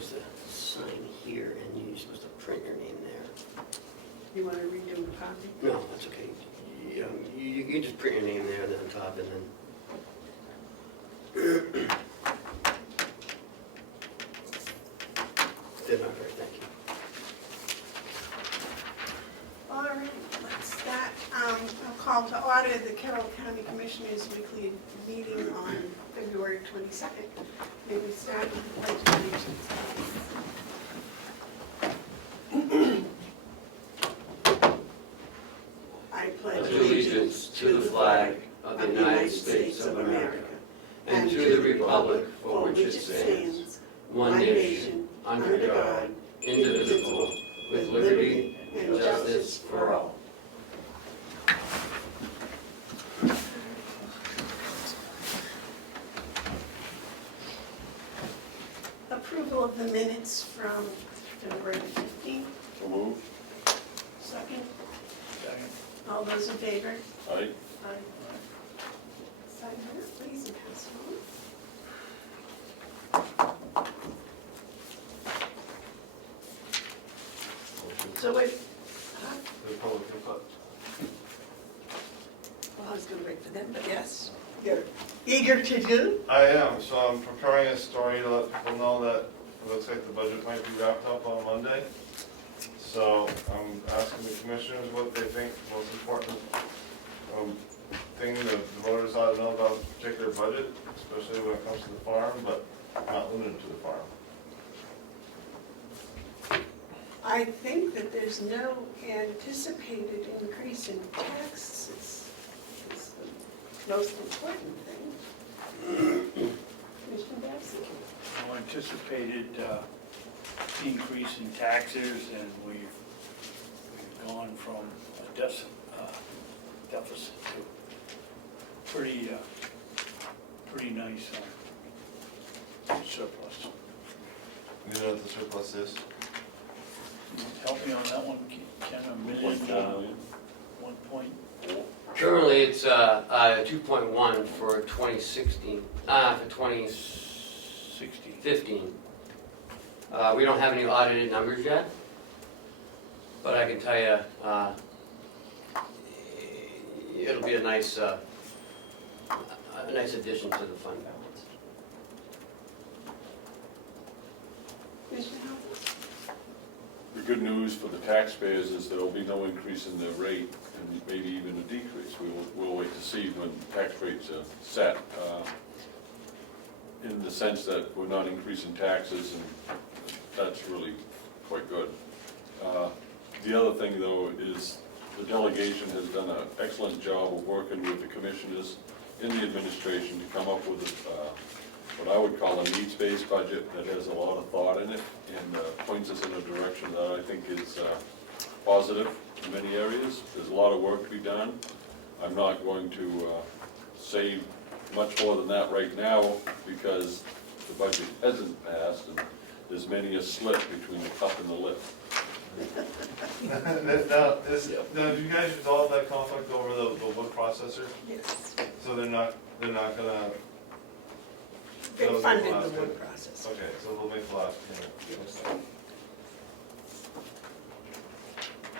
supposed to sign here, and you're supposed to print your name there. You want to redo the copy? No, that's okay. You can just print your name there and then on top, and then. Did not very, thank you. All right, let's start. I'll call to order the Carroll County Commissioners' weekly meeting on February 22nd. May we start with the pledge of allegiance. I pledge Allegiance to the flag of the United States of America and to the republic for which it stands, one nation, under God, indivisible, with liberty and justice for all. Approval of the minutes from February 15th. So moved. Second. Second. All those in favor? Aye. Aye. Sign here, please, and pass it on. So wait, The public input. well, I was gonna wait for them, but yes, you're eager to do? I am, so I'm preparing a story to let people know that it looks like the budget might be wrapped up on Monday. So I'm asking the commissioners what they think the most important thing the voters ought to know about this particular budget, especially when it comes to the farm, but not limited to the farm. I think that there's no anticipated increase in taxes. It's the most important thing. Commissioner Babson? No anticipated increase in taxes, and we've gone from a deficit to pretty nice surplus. You know what the surplus is? Help me on that one, Ken, a million, 1 point. Currently, it's 2.1 for 2016, for 2015. We don't have any audited numbers yet, but I can tell you, it'll be a nice addition to the fund balance. Commissioner Hounsel? The good news for the taxpayers is there will be no increase in their rate, and maybe even a decrease. We'll wait to see when tax rates are set, in the sense that we're not increasing taxes, and that's really quite good. The other thing, though, is the delegation has done an excellent job of working with the commissioners in the administration to come up with what I would call a needs-based budget that has a lot of thought in it and points us in a direction that I think is positive in many areas. There's a lot of work to be done. I'm not going to say much more than that right now because the budget hasn't passed and there's many a slip between the cup and the lip. Now, do you guys resolve that conflict over the wood processor? Yes. So they're not gonna. They Those are funded the the last wood two. process. Okay, so they'll make the last payment.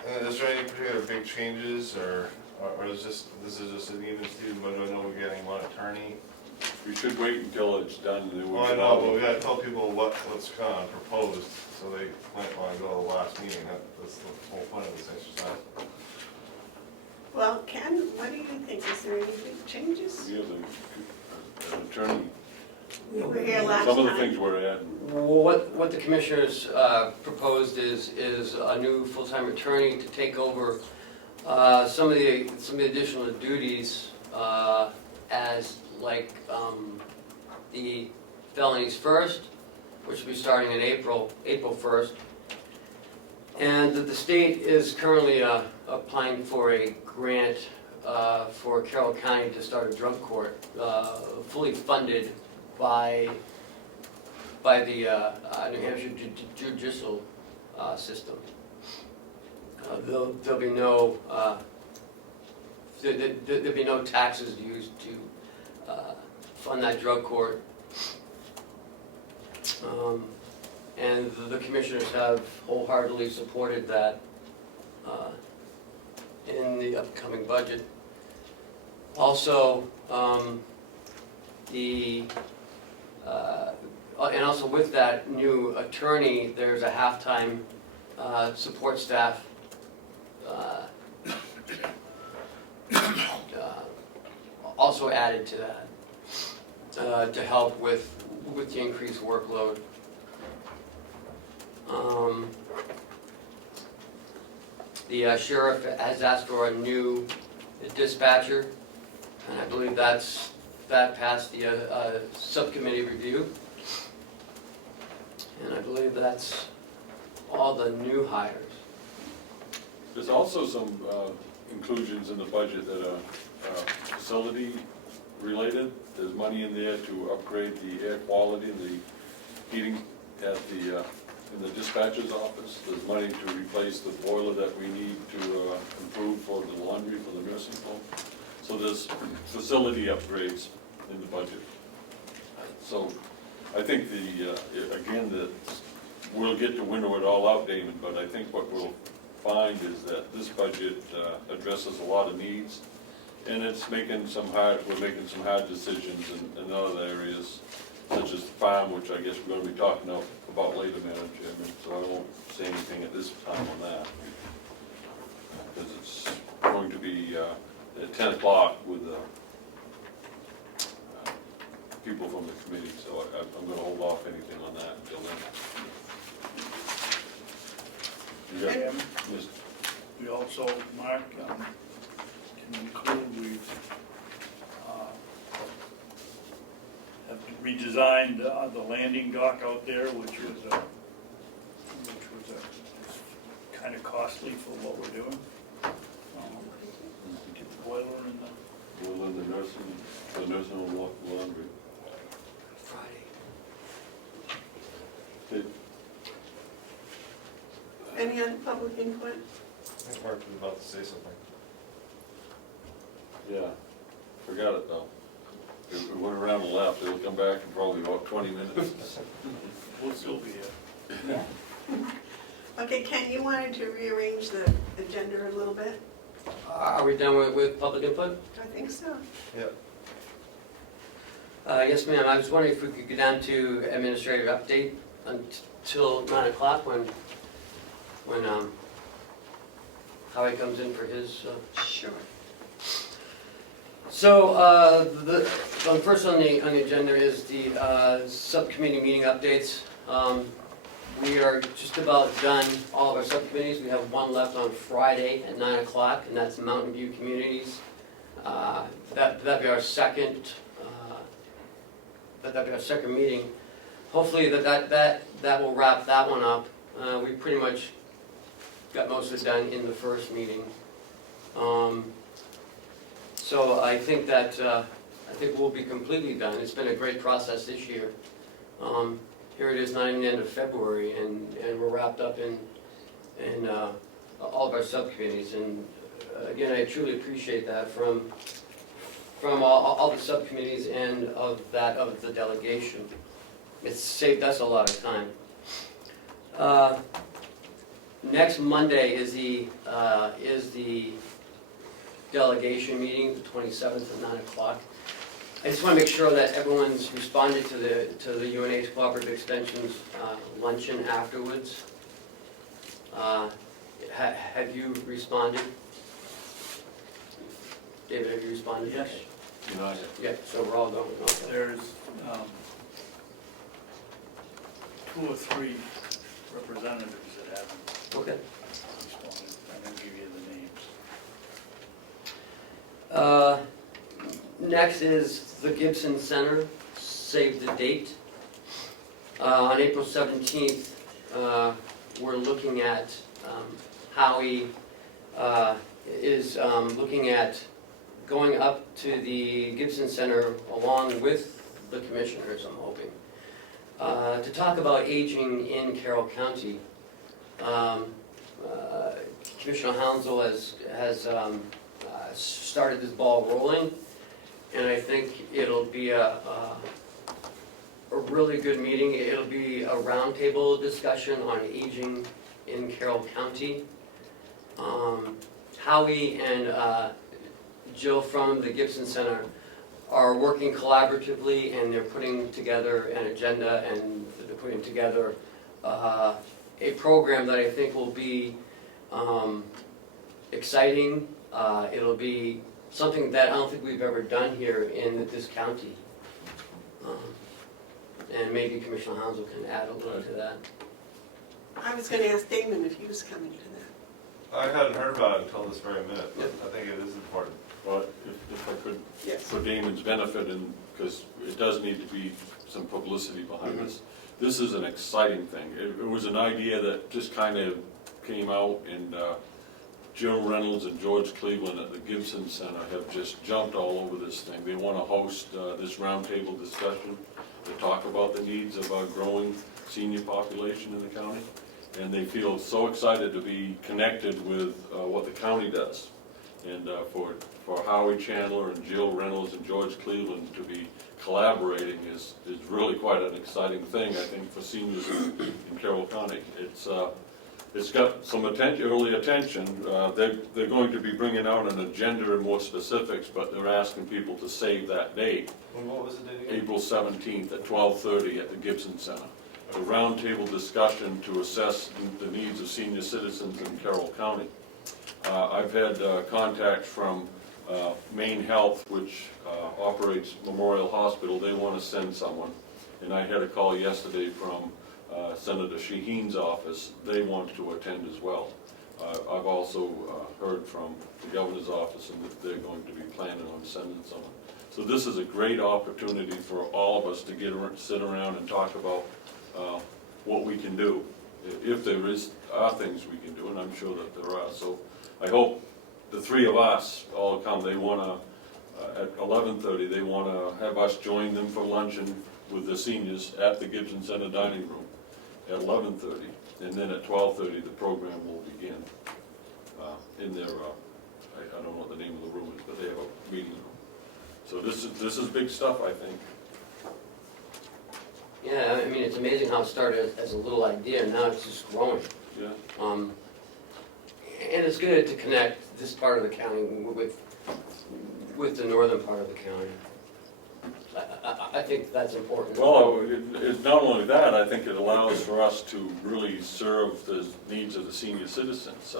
And is there any particular big changes, or is this is just an even Steven budget? I know we're getting one attorney. We should wait until it's done and then we'll. Well, I know, but we gotta tell people what's kind of proposed, so they might wanna go to the last meeting. That's the whole point of this exercise. Well, Ken, what do you think? Is there any big changes? We have an attorney. We were here last Some of the time. things we're adding. What the commissioners proposed is a new full-time attorney to take over some of the additional duties as like the felonies first, which will be starting in April 1st. And the state is currently applying for a grant for Carroll County to start a drug court, fully funded by the New Hampshire judicial system. There'll be no there'll be no taxes used to fund that drug court, and the commissioners have wholeheartedly supported that in the upcoming budget. Also, and also with that new attorney, there's a half-time support staff also added to that to help with the increased workload. The sheriff has asked for a new dispatcher, and I believe that passed the subcommittee review. And I believe that's all the new hires. There's also some inclusions in the budget that are facility related. There's money in there to upgrade the air quality and the heating at the in the dispatcher's office. There's money to replace the boiler that we need to improve for the laundry for the nursing home. So there's facility upgrades in the budget. So I think we'll get to winnow it all out, Damon, but I think what we'll find is that this budget addresses a lot of needs, and it's we're making some hard decisions in other areas, such as the farm, which I guess we're gonna be talking about later, Madam Chairman, so I won't say anything at this time on that. Because it's going to be at 10 o'clock with people from the committee, so I'm gonna hold off anything on that until then. Yes. We also, Mark, can include, we've have redesigned the landing dock out there, which was kind of costly for what we're doing. Get the boiler in the... We'll in the nursing home laundry. Friday. Okay. Any other public input? I think Mark was about to say something. Yeah, forgot it though. If we went around and left, it'll come back in probably about 20 minutes. We'll still be here. Okay, Ken, you wanted to rearrange the agenda a little bit? Are we done with public input? I think so. Yep. Yes, ma'am. I was wondering if we could go down to administrative update until 9 o'clock when Howie comes in for his. Sure. So first on the agenda is the subcommittee meeting updates. We are just about done all of our subcommittees. We have one left on Friday at 9 o'clock, and that's Mountain View Communities. That'd be our second. That'd be our second meeting. Hopefully that will wrap that one up. We pretty much got most of it done in the first meeting. So I think we'll be completely done. It's been a great process this year. Here it is, not even the end of February, and we're wrapped up in all of our subcommittees. And again, I truly appreciate that from all the subcommittees and of the delegation. It's saved us a lot of time. Next Monday is the delegation meeting, the 27th at 9 o'clock. I just want to make sure that everyone's responded to the UNH Cooperative Extension's luncheon afterwards. Have you responded? David, have you responded? Yes. Yeah, so we're all going. Okay. There's 2 or 3 representatives that haven't Okay. responded. I'm going to give you the names. Next is the Gibson Center, save the date. On April 17th, we're looking at, Howie is looking at going up to the Gibson Center along with the commissioners, I'm hoping, to talk about aging in Carroll County. Commissioner Hounsel has started this ball rolling, and I think it'll be a really good meeting. It'll be a roundtable discussion on aging in Carroll County. Howie and Jill from the Gibson Center are working collaboratively, and they're putting together an agenda, and they're putting together a program that I think will be exciting. It'll be something that I don't think we've ever done here in this county. And maybe Commissioner Hounsel can add a little to that. I was gonna ask Damon if he was coming to that. I hadn't heard about it until this very minute, but I think it is important. But if I could, Yes. for Damon's benefit, and because it does need to be some publicity behind this, this is an exciting thing. It was an idea that just kind of came out, and Jill Reynolds and George Cleveland at the Gibson Center have just jumped all over this thing. They want to host this roundtable discussion to talk about the needs of our growing senior population in the county. And they feel so excited to be connected with what the county does. And for Howie Chandler and Jill Reynolds and George Cleveland to be collaborating is really quite an exciting thing, I think, for seniors in Carroll County. It's got some early attention. They're going to be bringing out an agenda and more specifics, but they're asking people to save that date, And what was the date again? April 17th at 12:30 at the Gibson Center. A roundtable discussion to assess the needs of senior citizens in Carroll County. I've had contact from Maine Health, which operates Memorial Hospital. They want to send someone. And I had a call yesterday from Senator Shaheen's office. They want to attend as well. I've also heard from the governor's office, and that they're going to be planning on sending someone. So this is a great opportunity for all of us to sit around and talk about what we can do, if there are things we can do, and I'm sure that there are. So I hope the three of us all come. They want to, at 11:30, they want to have us join them for luncheon with the seniors at the Gibson Center dining room at 11:30, and then at 12:30 the program will begin in their, I don't know what the name of the room is, but they have a meeting room. So this is big stuff, I think. Yeah, I mean, it's amazing how it started as a little idea, and now it's just growing. Yeah. And it's good to connect this part of the county with the northern part of the county. I think that's important. Well, it's not only that, I think it allows for us to really serve the needs of the senior citizens.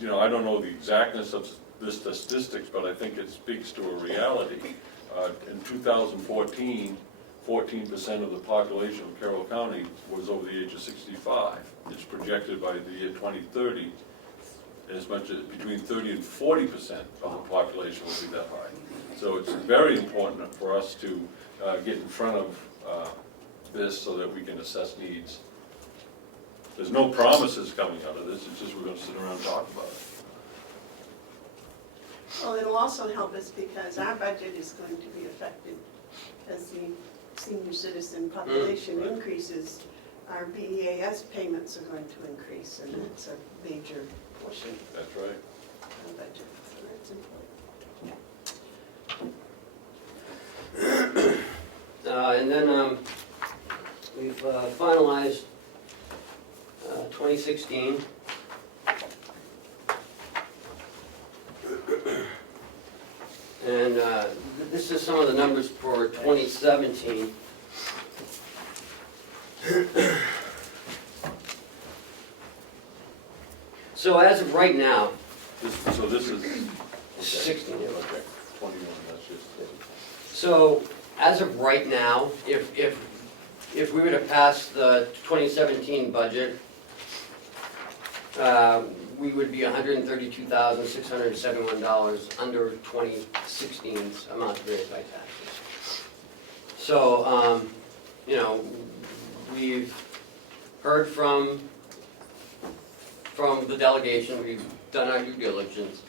You know, I don't know the exactness of the statistics, but I think it speaks to a reality. In 2014, 14% of the population of Carroll County was over the age of 65. It's projected by the year 2030, as much as between 30 and 40% of the population will be that high. So it's very important for us to get in front of this so that we can assess needs. There's no promises coming out of this, it's just we're going to sit around and talk about it. Well, it'll also help us because our budget is going to be affected as the senior citizen population right. increases. Our BEAS payments are going to increase, and that's a major portion That's right. of our budget, so that's important. And then we've finalized 2016. And this is some of the numbers for 2017. So as of right now, So this is, 16, yeah. okay, 21, that's just, So, as of right now, if we were to pass the 2017 budget, we would be $132,671 under 2016's amount to raise by taxes. So, you know, we've heard from the delegation, we've done our due diligence,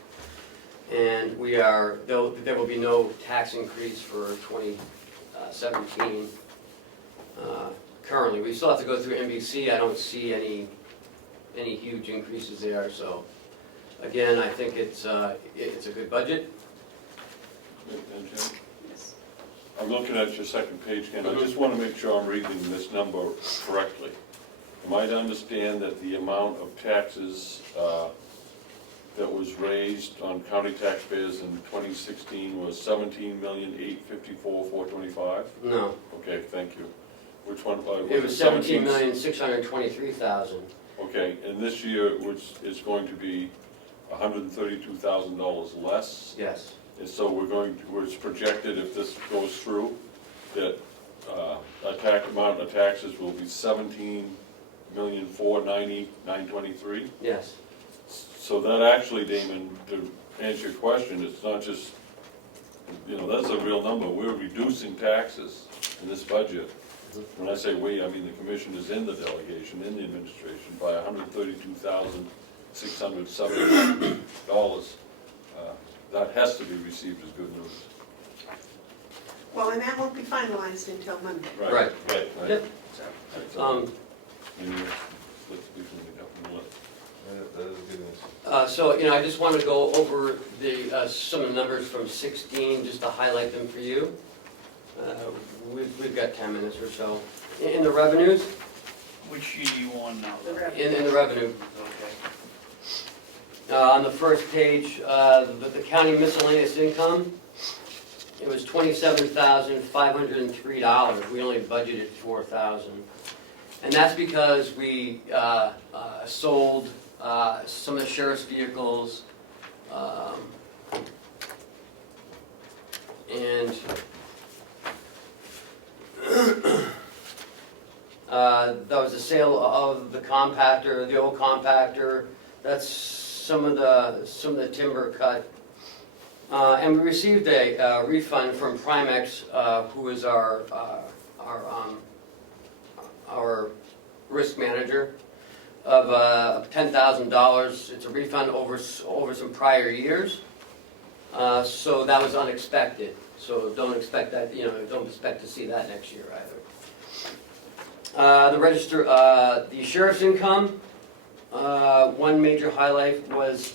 and there will be no tax increase for 2017. Currently, we still have to go through NBC. I don't see any huge increases there. So, again, I think it's a good budget. and Jim? Yes. I'm looking at your second page, Ken, I just wanna make sure I'm reading this number correctly. Am I to understand that the amount of taxes, that was raised on county taxpayers in 2016 was 17,854,425? No, Okay, thank you. Which one? it was 17,623,000. Okay, and this year, which is going to be $132,000 less? Yes, And so it's projected, if this goes through, that amount of taxes will be 17,490,923. yes. So that actually, Damon, to answer your question, it's not just, that's a real number. We're reducing taxes in this budget. When I say we, I mean the commission is in the delegation, in the administration, by $132,670. That has to be received as good news. Well, and that won't be finalized until Monday. Right. Yep. So, Anyway, let's be from the government list. That is good news. So, I just wanted to go over some of the numbers from 16, just to highlight them for you. We've got 10 minutes or so. In the revenues, Which sheet are you on now? The rev- in the revenue, Okay. on the first page, the county miscellaneous income, it was $27,503. We only budgeted $4,000. And that's because we sold some of the sheriff's vehicles, and that was the sale of the compactor, the old compactor. That's some of the timber cut. And we received a refund from Primex, who is our risk manager, of $10,000. It's a refund over some prior years. So that was unexpected. So don't expect that, don't expect to see that next year either. The sheriff's income, one major highlight was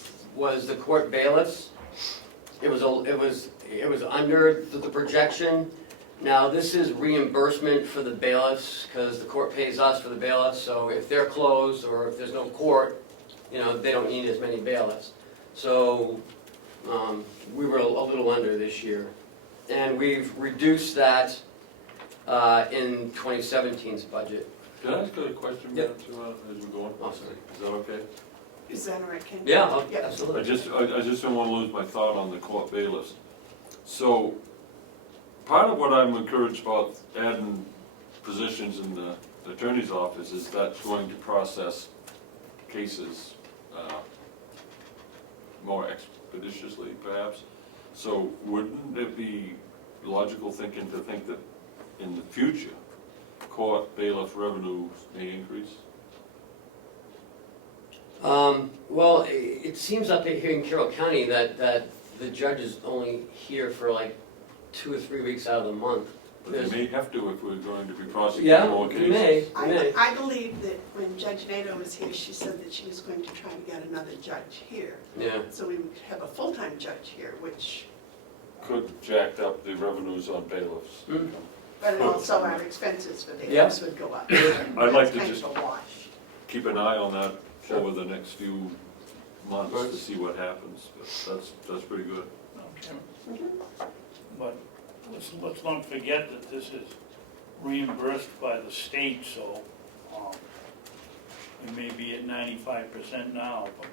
the court bailiffs. It was under the projection. Now, this is reimbursement for the bailiffs, because the court pays us for the bailiffs, so if they're closed, or if there's no court, they don't need as many bailiffs. So, we were a little under this year. And we've reduced that in 2017's budget. Can I ask you a question, Yep. Matt, as we're going? Oh, sorry. Is that okay? Is that all right, Ken? Yeah, Yep. absolutely. I just don't want to lose my thought on the court bailiffs. So, part of what I'm encouraged about adding positions in the attorney's office is that's going to process cases more expeditiously, perhaps. So wouldn't it be logical thinking to think that in the future, court bailiff revenues may increase? Well, it seems up here in Carroll County that the judge is only here for like 2 or 3 weeks out of the month. But they may have to if we're going to be prosecuting Yeah, more we cases. may. I believe that when Judge Nato was here, she said that she was going to try to get another judge here. Yeah. So we would have a full-time judge here, which, Could jack up the revenues on bailiffs. Mm. but also our expenses for Yeah. bailiffs would go up. I'd like to That's just- kind of a wash. Keep an eye on that Sure. over the next few months to see what happens, but that's pretty good. Okay. Mhm. But let's not forget that this is reimbursed by the state, so we may be at 95% now, but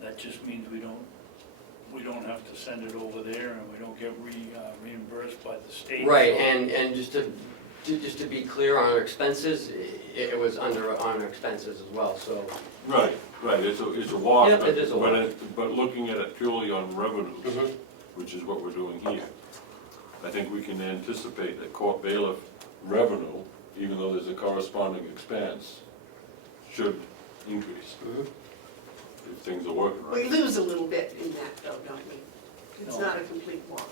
that just means we don't have to send it over there, and we don't get reimbursed by the state. Right, so- and just to be clear on our expenses, it was under on our expenses as well, so. Right, it's a wash. Yep, it is a wash. But looking at it purely on revenues, Mhm. which is what we're doing here, I think we can anticipate that court bailiff revenue, even though there's a corresponding expense, should increase Mhm. if things are working We right. lose a little bit in that though, don't we? It's No. not a complete wash.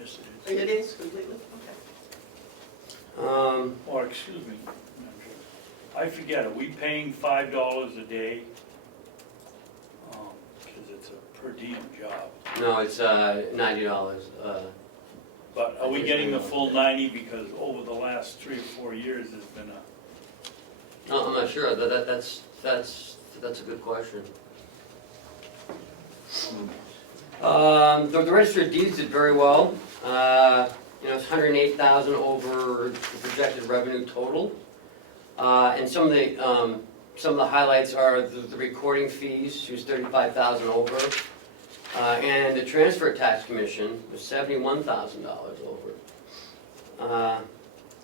Yes, it is. It is completely, okay. Or, excuse me, Madam Chair. I forget, are we paying $5 a day? Because it's a per diem job. No, it's $90. But are we getting the full 90, because over the last 3 or 4 years, there's been a, No, I'm not sure, that's a good question. The Register of Deeds did very well. It's 108,000 over the projected revenue total. And some of the highlights are the recording fees, she was 35,000 over. And the Transfer Tax Commission was $71,000 over.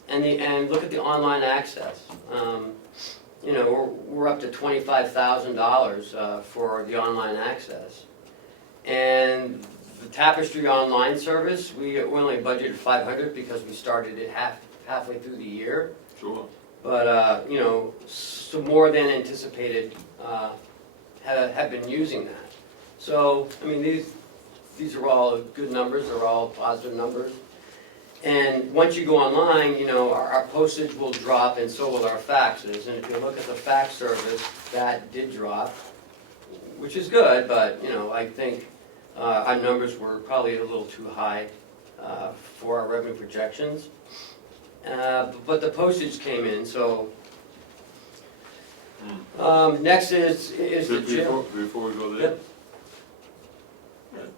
And look at the online access. We're up to $25,000 for the online access. And the Tapestry online service, we only budgeted $500 because we started it halfway through the year. Sure. But, so more than anticipated have been using that. So, I mean, these are all good numbers, they're all positive numbers. And once you go online, our postage will drop and so will our faxes. And if you look at the fax service, that did drop, which is good, but, I think our numbers were probably a little too high for our revenue projections. But the postage came in, so. Next is the jail. Before we go there? Yep.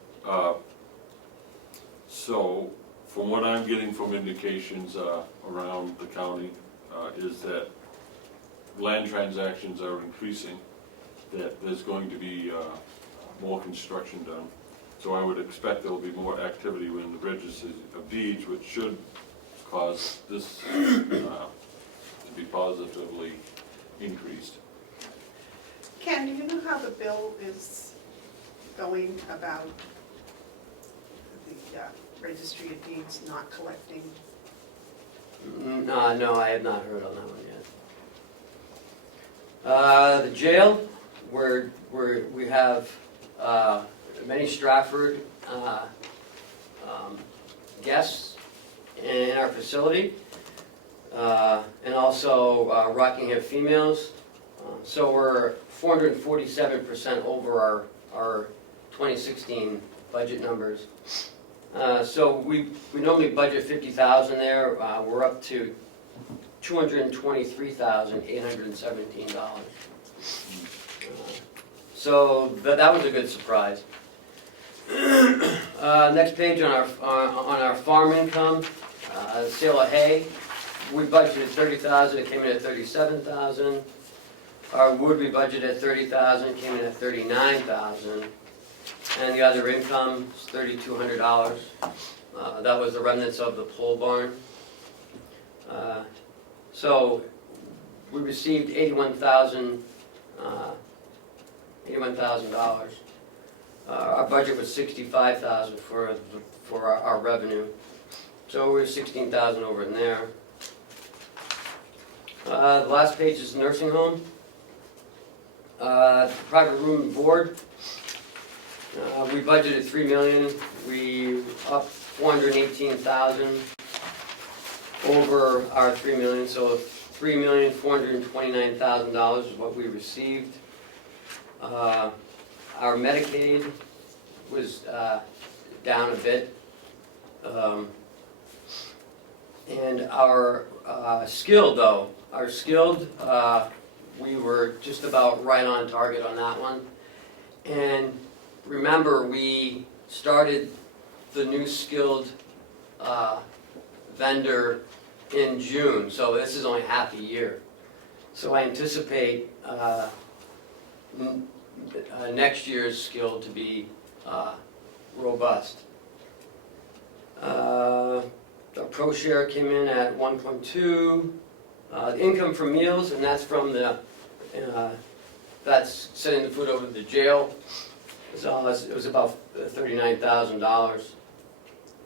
So, from what I'm getting from indications around the county, is that land transactions are increasing, that there's going to be more construction done. So I would expect there will be more activity in the registry of deeds, which should cause this to be positively increased. Ken, do you know how the bill is going about the Registry of Deeds not collecting? No, I have not heard on that one yet. The jail, where we have many Stratford guests in our facility, and also Rockingham females. So we're 447% over our 2016 budget numbers. So we normally budget 50,000 there. We're up to $223,817. So that was a good surprise. Next page on our farm income, sale of hay. We budgeted 30,000. It came in at 37,000. Our wood we budgeted 30,000. Came in at 39,000. And the other income is $3,200. That was the remnants of the pole barn. So we received $81,000. Our budget was $65,000 for our revenue. So we're 16,000 over in there. The last page is nursing home. Private room and board. We budgeted $3 million. We up $418,000 over our $3 million. So $3,429,000 is what we received. Our Medicaid was down a bit. And our skilled, we were just about right on target on that one. And remember, we started the new skilled vendor in June, so this is only half a year. So I anticipate next year's skilled to be robust. The pro share came in at 1.2. The income from meals, and that's from that's sending the food over to the jail. It was about $39,000.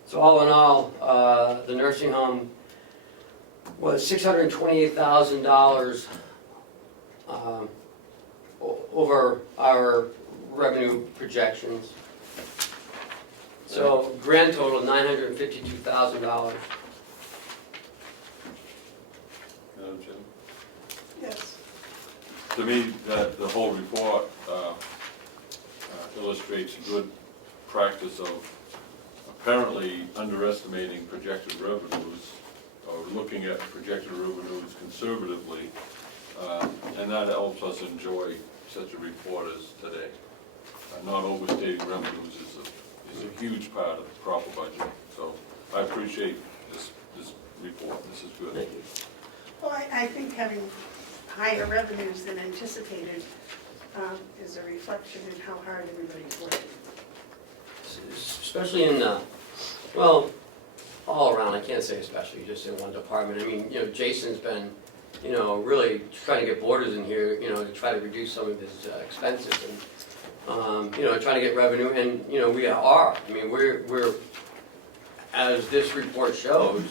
So all in all, the nursing home was $628,000 over our revenue projections. So grand total $952,000. Madam Chair? Yes. To me, that the whole report illustrates good practice of apparently underestimating projected revenues, or looking at projected revenues conservatively, and that helps us enjoy such a report as today. Not overstating revenues is a huge part of the proper budget, so I appreciate this report. This is good. Thank you. Well, I think having higher revenues than anticipated is a reflection in how hard everybody's working. Especially in, well, all around, I can't say especially, just in one department. I mean, Jason's been, really trying to get borders in here, to try to reduce some of his expenses and, trying to get revenue, and, we are. I mean, we're, as this report shows,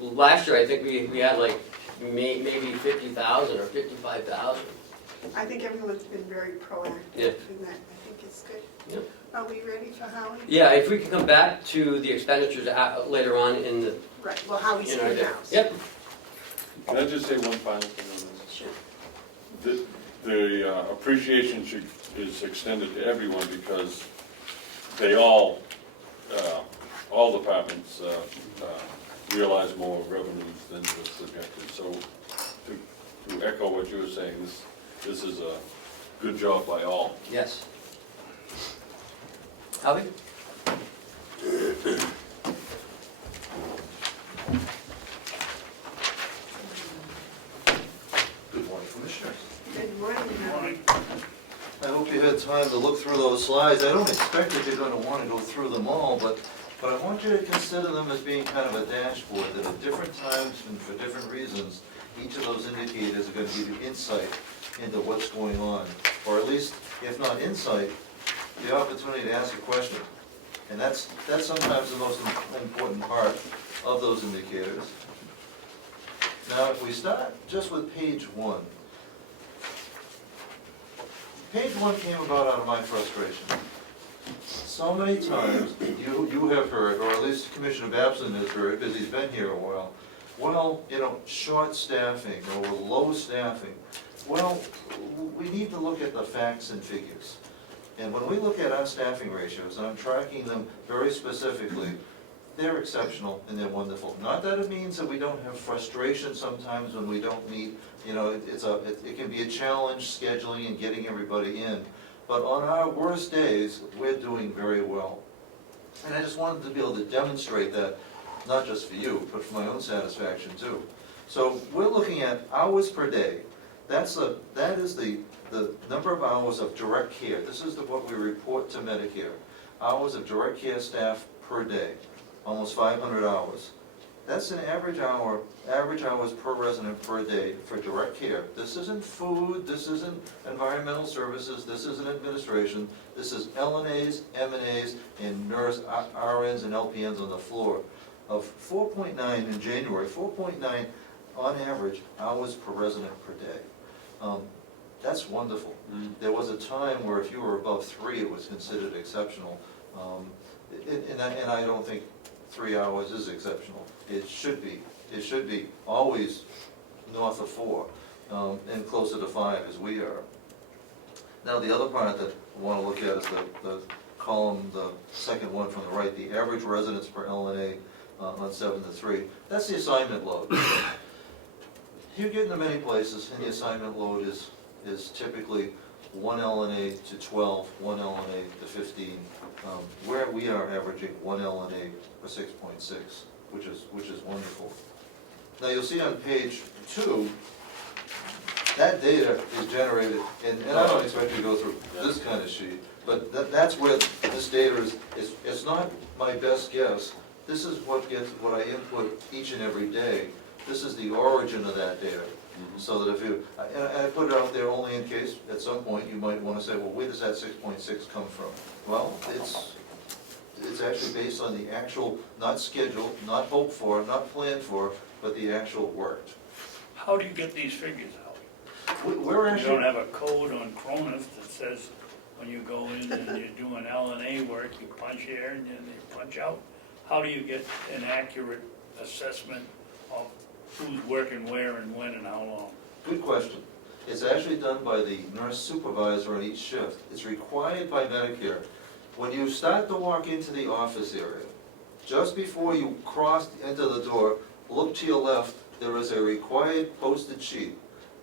last year I think we had like maybe 50,000 or 55,000. I think everyone's been very proactive Yeah. in that. I think it's good. Yep. Are we ready for Howie? Yeah, if we can come back to the expenditures later on in the, Right, well, Howie's here now. Yep. Can I just say one final thing on this? Sure. The appreciation is extended to everyone because they all departments realize more revenues than was projected. So to echo what you were saying, this is a good job by all. Yes. Howie? Good morning, Commissioners. Good morning, Howie. I hope you had time to look through those slides. I don't expect that you're going to want to go through them all, but I want you to consider them as being kind of a dashboard that at different times and for different reasons, each of those indicators are going to give you insight into what's going on, or at least, if not insight, the opportunity to ask a question. And that's sometimes the most important part of those indicators. Now, if we start just with page 1. Page 1 came about out of my frustration. So many times, you have heard, or at least Commissioner Babson has heard, because he's been here a while, well, short staffing or low staffing. Well, we need to look at the facts and figures. And when we look at our staffing ratios, and I'm tracking them very specifically, they're exceptional and they're wonderful. Not that it means that we don't have frustration sometimes when we don't meet, it can be a challenge scheduling and getting everybody in. But on our worst days, we're doing very well. And I just wanted to be able to demonstrate that, not just for you, but for my own satisfaction too. So we're looking at hours per day. That is the number of hours of direct care. This is what we report to Medicare. Hours of direct care staff per day, almost 500 hours. That's an average hours per resident per day for direct care. This isn't food, this isn't environmental services, this isn't administration. This is LNAs, MNAs, and nurse RNs and LPNs on the floor of 4.9 in January, 4.9 on average hours per resident per day. That's wonderful. There was a time where if you were above 3, it was considered exceptional. And I don't think 3 hours is exceptional. It should be. It should be always north of 4 and closer to 5 as we are. Now the other part that I want to look at is the column, the second one from the right, the average residents per LNA on 7 to 3. That's the assignment load. You get into many places and the assignment load is typically 1 LNA to 12, 1 LNA to 15. Where we are averaging 1 LNA for 6.6, which is wonderful. Now you'll see on page 2, that data is generated, and I don't expect you to go through this kind of sheet, but that's where this data is. It's not my best guess. This is what I input each and every day. This is the origin of that data. So that if you, and I put it out there only in case at some point you might want to say, well, where does that 6.6 come from? Well, it's actually based on the actual, not scheduled, not hoped for, not planned for, but the actual worked. How do you get these figures out? We're You actually, don't have a code on Cronus that says when you go in and you're doing LNA work, you punch here and then you punch out? How do you get an accurate assessment of who's working where and when and how long? good question. It's actually done by the nurse supervisor on each shift. It's required by Medicare when you start to walk into the office area, just before you enter the door, look to your left, there is a required posted sheet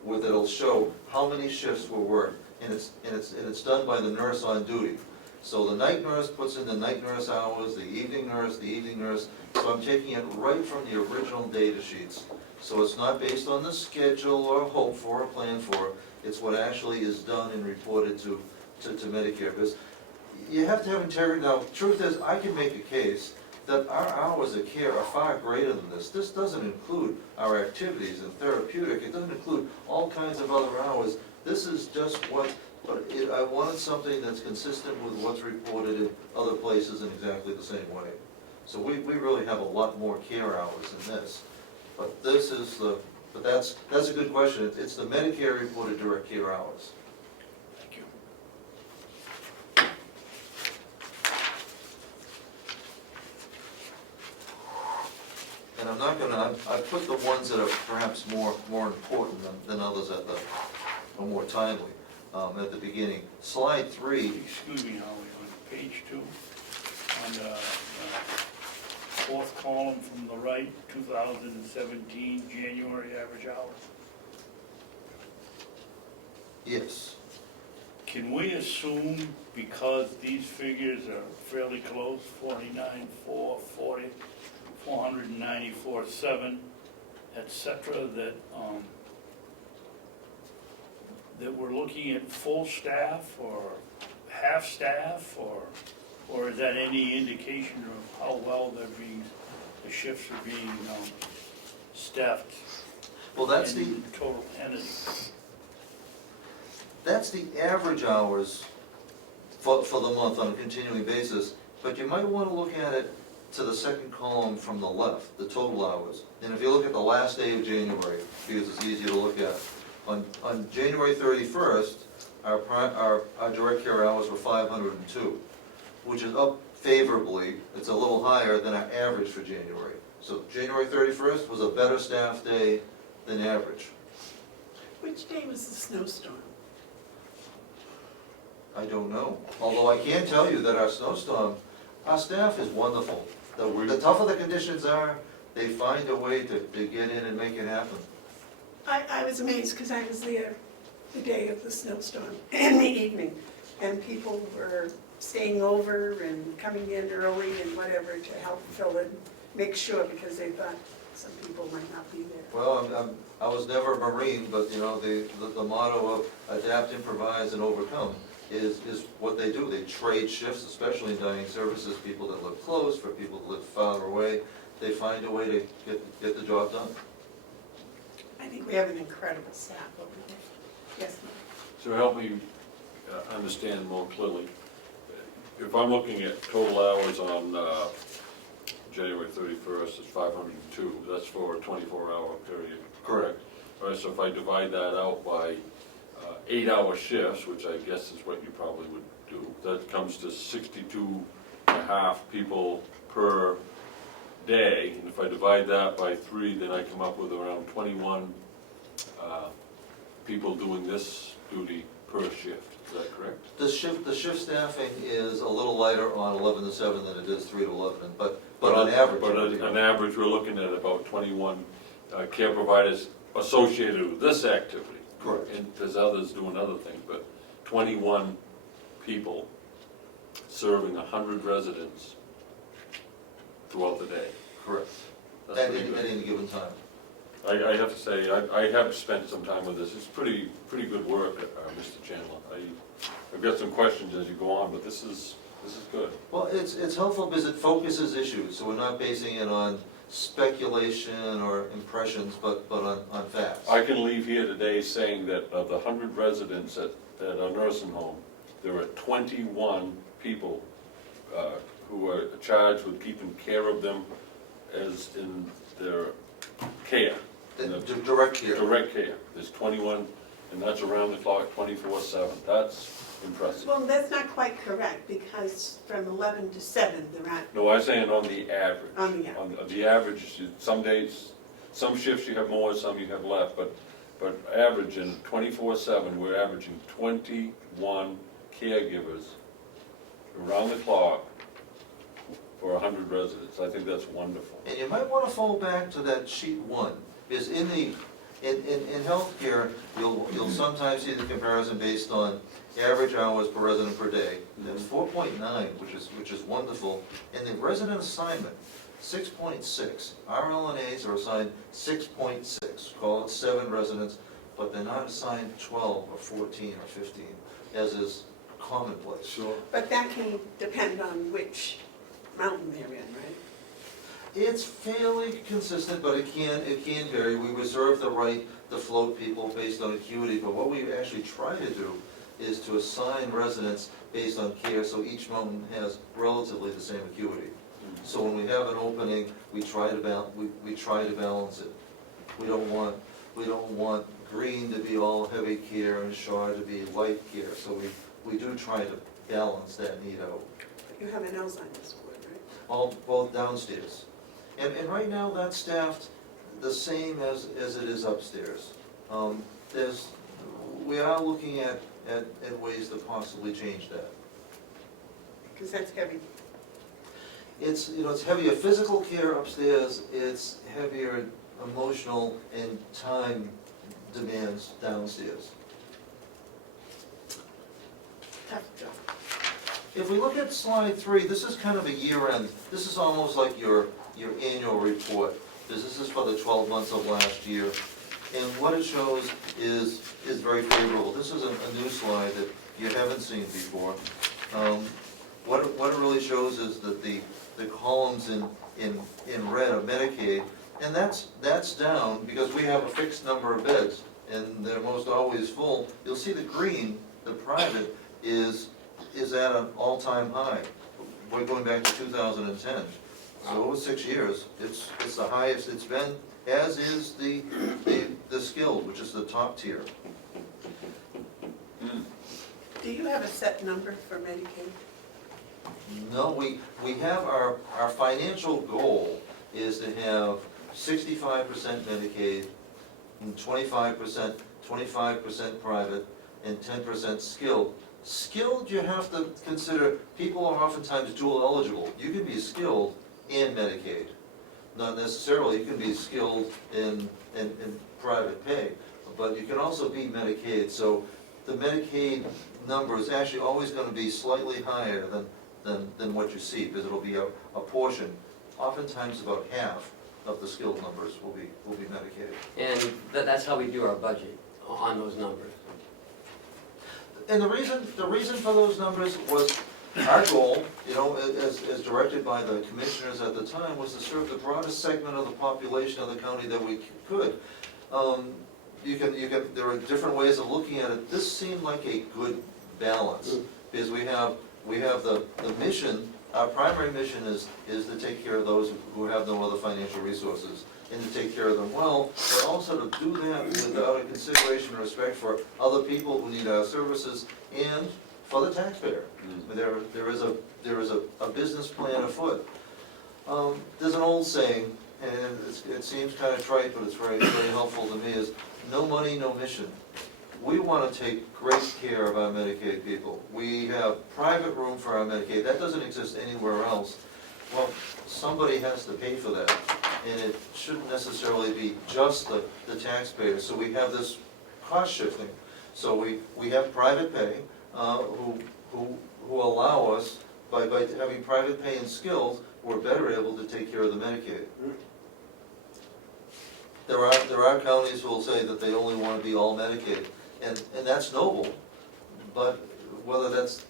where it'll show how many shifts were worked, and it's done by the nurse on duty. So the night nurse puts in the night nurse hours, the evening nurse, so I'm taking it right from the original data sheets. So it's not based on the schedule or hope for or plan for, it's what actually is done and reported to Medicare. Because you have to have integrity. Now, truth is, I can make a case that our hours of care are far greater than this. This doesn't include our activities and therapeutic, it doesn't include all kinds of other hours. This is just I wanted something that's consistent with what's reported in other places in exactly the same way. So we really have a lot more care hours than this. But this is that's a good question. It's the Medicare reported direct care hours. Thank you. And I'm not gonna, I put the ones that are perhaps more important than others are more timely, at the beginning. Slide 3, Excuse me, Howie, on page 2, on the fourth column from the right, 2017 January average hours. yes. Can we assume, because these figures are fairly close, 49,440, 494,7, et cetera, that we're looking at full staff or half staff, or is that any indication of how well the shifts are being staffed Well, that's the, in total entity? that's the average hours for the month on a continuing basis, but you might want to look at it to the second column from the left, the total hours. And if you look at the last day of January, because it's easier to look at, on January 31st, our direct care hours were 502, which is up favorably. It's a little higher than our average for January. So January 31st was a better staff day than average. Which day was the snowstorm? I don't know, although I can tell you that our snowstorm, our staff is wonderful. The tougher the conditions are, they find a way to get in and make it happen. I was amazed because I was there the day of the snowstorm in the evening, and people were staying over and coming in early and whatever to help fill in, make sure, because they thought some people might not be there. Well, I was never a Marine, but you know, the motto of adapt, improvise, and overcome is what they do. They trade shifts, especially in dining services, people that live close for people that live farther away. They find a way to get the job done. I think we have an incredible staff over there. Yes, ma'am. So help me understand more clearly. If I'm looking at total hours on January 31st, it's 502, that's for a 24-hour period. Correct. All right, so if I divide that out by 8-hour shifts, which I guess is what you probably would do, that comes to 62.5 people per day. And if I divide that by 3, then I come up with around 21 people doing this duty per shift. Is that correct? The shift staffing is a little lighter on 11 to 7 than it is 3 to 11, but on average. But on average, we're looking at about 21 care providers associated with this activity. Correct. And there's others doing other things, but 21 people serving 100 residents throughout the day. Correct. That's At pretty good. any given time. I have to say, I have spent some time with this. It's pretty good work, Mr. Chandler. I've got some questions as you go on, but this is good. Well, it's helpful because it focuses issues, so we're not basing it on speculation or impressions, but on facts. I can leave here today saying that of the 100 residents at a nursing home, there are 21 people who are charged with keeping care of them as in their care. Direct care. Direct care. There's 21, and that's around the clock, 24/7. That's impressive. Well, that's not quite correct, because from 11 to 7, they're at, No, I'm saying on the average. on the average. On the average, some days, some shifts you have more, some you have less, but averaging 24/7, we're averaging 21 caregivers around the clock for 100 residents. I think that's wonderful. And you might wanna fall back to that sheet one, because in healthcare, you'll sometimes see the comparison based on average hours per resident per day. That's 4.9, which is wonderful. And the resident assignment, 6.6. Our LNAs are assigned 6.6, call it 7 residents, but they're not assigned 12 or 14 or 15, as is commonplace. Sure. But that can depend on which mountain they're in, right? It's fairly consistent, but it can vary. We reserve the right to float people based on acuity, but what we actually try to do is to assign residents based on care, so each mountain has relatively the same acuity. So when we have an opening, we try to balance it. We don't want green to be all heavy care and Shaw to be light care, so we do try to balance that need out. But you have an Alzheimer's ward, right? Both downstairs. And right now, that's staffed the same as it is upstairs. We are looking at ways to possibly change that. Because that's heavy. It's heavier physical care upstairs, it's heavier emotional and time demands downstairs. Tough job. If we look at slide 3, this is kind of a year-end, this is almost like your annual report. This is for the 12 months of last year. And what it shows is very favorable. This is a new slide that you haven't seen before. What it really shows is that the columns in red are Medicaid, and that's down because we have a fixed number of beds, and they're most always full. You'll see the green, the private, is at an all-time high. We're going back to 2010. So over 6 years, it's the highest it's been, as is the skilled, which is the top tier. Do you have a set number for Medicaid? No, we have our financial goal is to have 65% Medicaid, and 25% private, and 10% skilled. Skilled, you have to consider, people are oftentimes dual eligible. You can be skilled and Medicaid. Not necessarily, you can be skilled in private pay, but you can also be Medicaid. So the Medicaid number is actually always going to be slightly higher than what you see, because it'll be a portion. Oftentimes about half of the skilled numbers will be Medicaid. And that's how we do our budget, on those numbers. And the reason for those numbers was our goal, as directed by the commissioners at the time, was to serve the broadest segment of the population of the county that we could. There are different ways of looking at it. This seemed like a good balance, because we have the mission. Our primary mission is to take care of those who have no other financial resources, and to take care of them well, but also to do that without a consideration or respect for other people who need our services and for the taxpayer. There is a business plan afoot. There's an old saying, and it seems kind of trite, but it's very, very helpful to me, is no money, no mission. We want to take great care of our Medicaid people. We have private room for our Medicaid. That doesn't exist anywhere else. Well, somebody has to pay for that, and it shouldn't necessarily be just the taxpayer. So we have this cost shifting. So we have private pay who allow us, by having private pay and skills, we're better able to take care of the Medicaid. There are counties who will say that they only want to be all Medicaid, and that's noble, but whether that's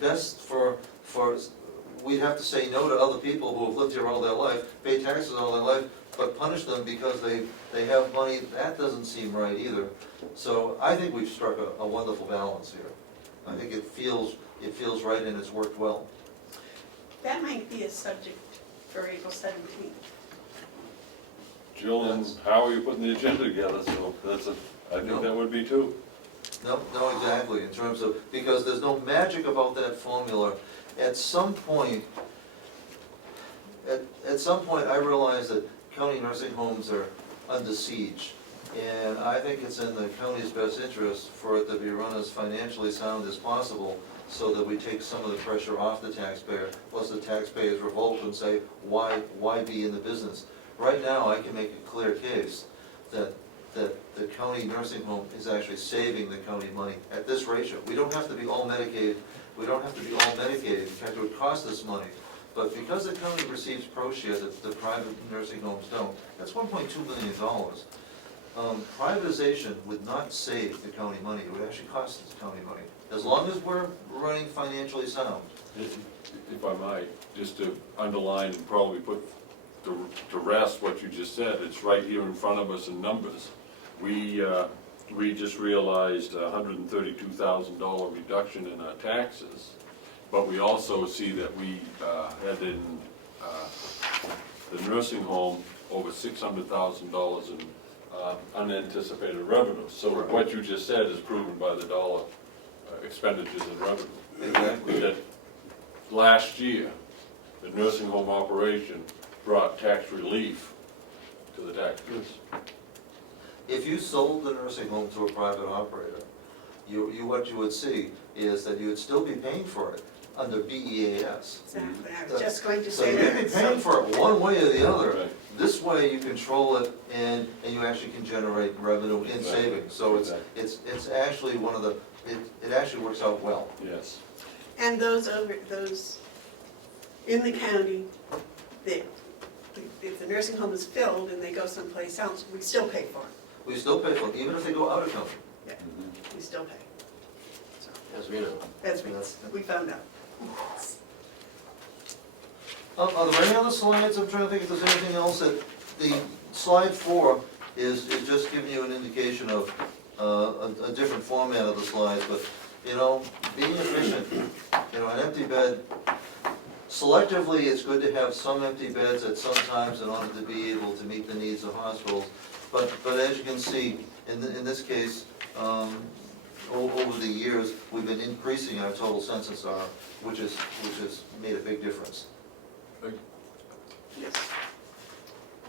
best for, we'd have to say no to other people who have lived here all their life, pay taxes all their life, but punish them because they have money. That doesn't seem right either. So I think we've struck a wonderful balance here. I think it feels right, and it's worked well. That might be a subject for April 17th. Jill and how are you putting the agenda together? So I think that would be too. No, exactly, in terms of, because there's no magic about that formula. At some point, I realized that county nursing homes are under siege. And I think it's in the county's best interest for it to be run as financially sound as possible, so that we take some of the pressure off the taxpayer, plus the taxpayers revolt and say, why be in the business? Right now, I can make a clear case that the county nursing home is actually saving the county money at this ratio. We don't have to be all Medicaid, in fact, it would cost us money. But because the county receives pro share that the private nursing homes don't, that's $1.2 million. Privatization would not save the county money, it would actually cost the county money, as long as we're running financially sound. If I might, just to underline and probably put to rest what you just said, it's right here in front of us in numbers. We just realized a $132,000 reduction in our taxes, but we also see that we had in the nursing home over $600,000 in unanticipated revenue. So what you just said is proven by the dollar expenditures and revenue. Exactly. That last year, the nursing home operation brought tax relief to the taxpayers. If you sold the nursing home to a private operator, what you would see is that you would still be paying for it under BEAS. Exactly, I was just going to So say you'd that. be paying for it one way or the other. Right. This way you control it and you actually can generate revenue in Right. savings. So it's actually one of the, it actually works out well. Yes. And those in the county, if the nursing home is filled and they go someplace else, we still pay for it. We still pay for it, even if they go out of county. We still pay. So, As we know. as we found out. Are there any other slides? I'm trying to think if there's anything else that, the slide 4 is just giving you an indication of a different format of the slides, but, you know, being efficient, you know, an empty bed, selectively, it's good to have some empty beds at some times in order to be able to meet the needs of hospitals. But as you can see, in this case, over the years, we've been increasing our total census hour, which has made a big difference. Yes.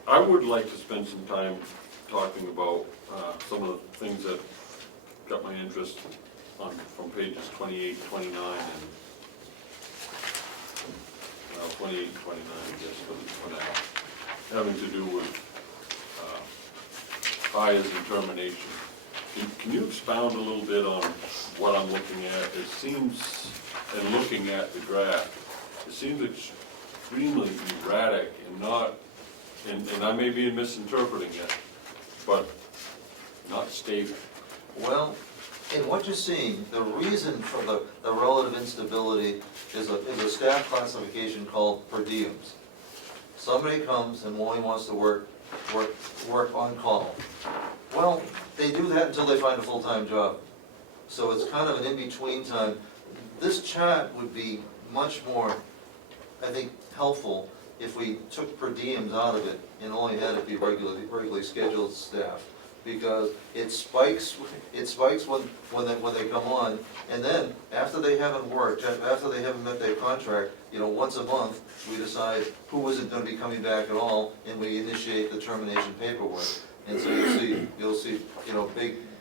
I would like to spend some time talking about some of the things that got my interest from pages 28, 29, and 28 and 29, I guess, for now, having to do with hires and termination. Can you expound a little bit on what I'm looking at? It seems, and looking at the graph, it seems extremely erratic and not, and I may be misinterpreting it, but not stable. Well, in what you're seeing, the reason for the relative instability is a staff classification called per diems. Somebody comes and only wants to work on call. Well, they do that until they find a full-time job. So it's kind of an in-between time. This chart would be much more, I think, helpful if we took per diems out of it and only had it be regularly scheduled staff. Because it spikes when they come on, and then after they haven't worked, after they haven't met their contract, you know, once a month, we decide who isn't gonna be coming back at all, and we initiate the termination paperwork. And so you'll see, you know,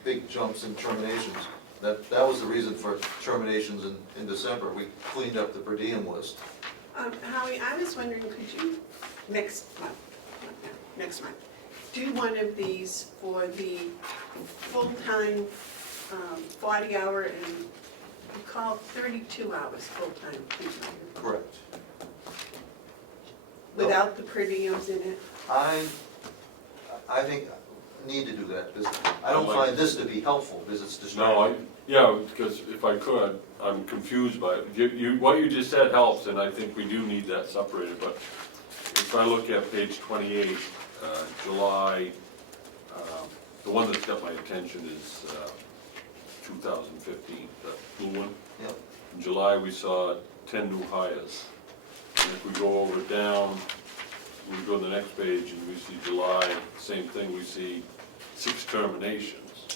big jumps in terminations. That was the reason for terminations in December. We cleaned up the per diem list. Howie, I was wondering, could you, next month, do one of these for the full-time, 40-hour, and you call 32 hours full-time, Correct. without the per diems in it? I think need to do that, because I don't find this to be helpful, because it's distracting. Yeah, because if I could, I'm confused by it. What you just said helps, and I think we do need that separated, but if I look at page 28, July, the one that's got my attention is 2015, that blue one. Yep. In July, we saw 10 new hires. And if we go over down, we go to the next page and we see July, same thing, we see 6 terminations.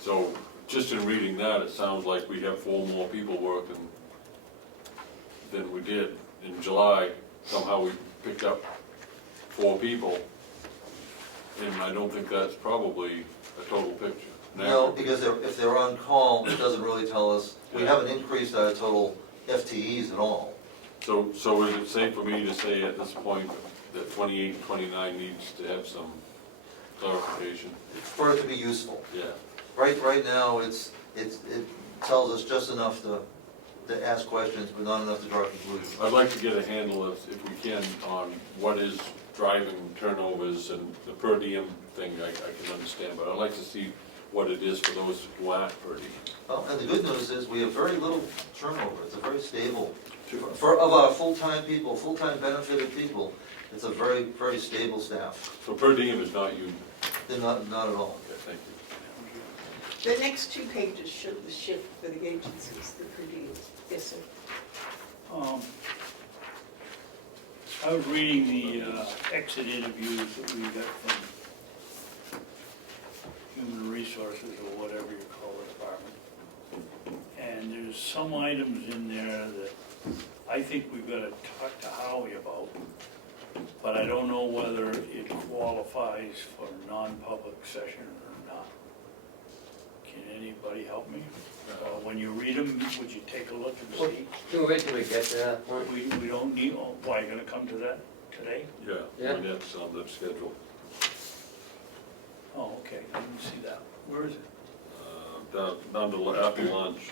So just in reading that, it sounds like we have 4 more people working than we did. In July, somehow we picked up 4 people. And I don't think that's probably a total picture. No, because if they're on call, it doesn't really tell us, we haven't increased our total FTEs at all. So is it safe for me to say at this point that 28 and 29 needs to have some clarification? For it to be useful. Yeah. Right now, it tells us just enough to ask questions, but not enough to draw conclusions. I'd like to get a handle, if we can, on what is driving turnovers, and the per diem thing I can understand, but I'd like to see what it is for those who aren't per diem. Well, and the good news is, we have very little turnover, it's a very stable, of our full-time people, full-time benefited people, it's a very, very stable staff. So per diem is not union. They're not at all. Okay, thank you. The next 2 pages show the shift for the agencies, the per diem. Yes, sir. I was reading the exit interviews that we got from Human Resources or whatever you call the department. And there's some items in there that I think we've got to talk to Howie about, but I don't know whether it qualifies for non-public session or not. Can anybody help me? When you read them, would you take a look and see? Can we wait till we get to that point? We don't need, why, you gonna come to that today? Yeah, Yeah. and that's on the schedule. Oh, okay, I didn't see that. Where is it? Down to after lunch,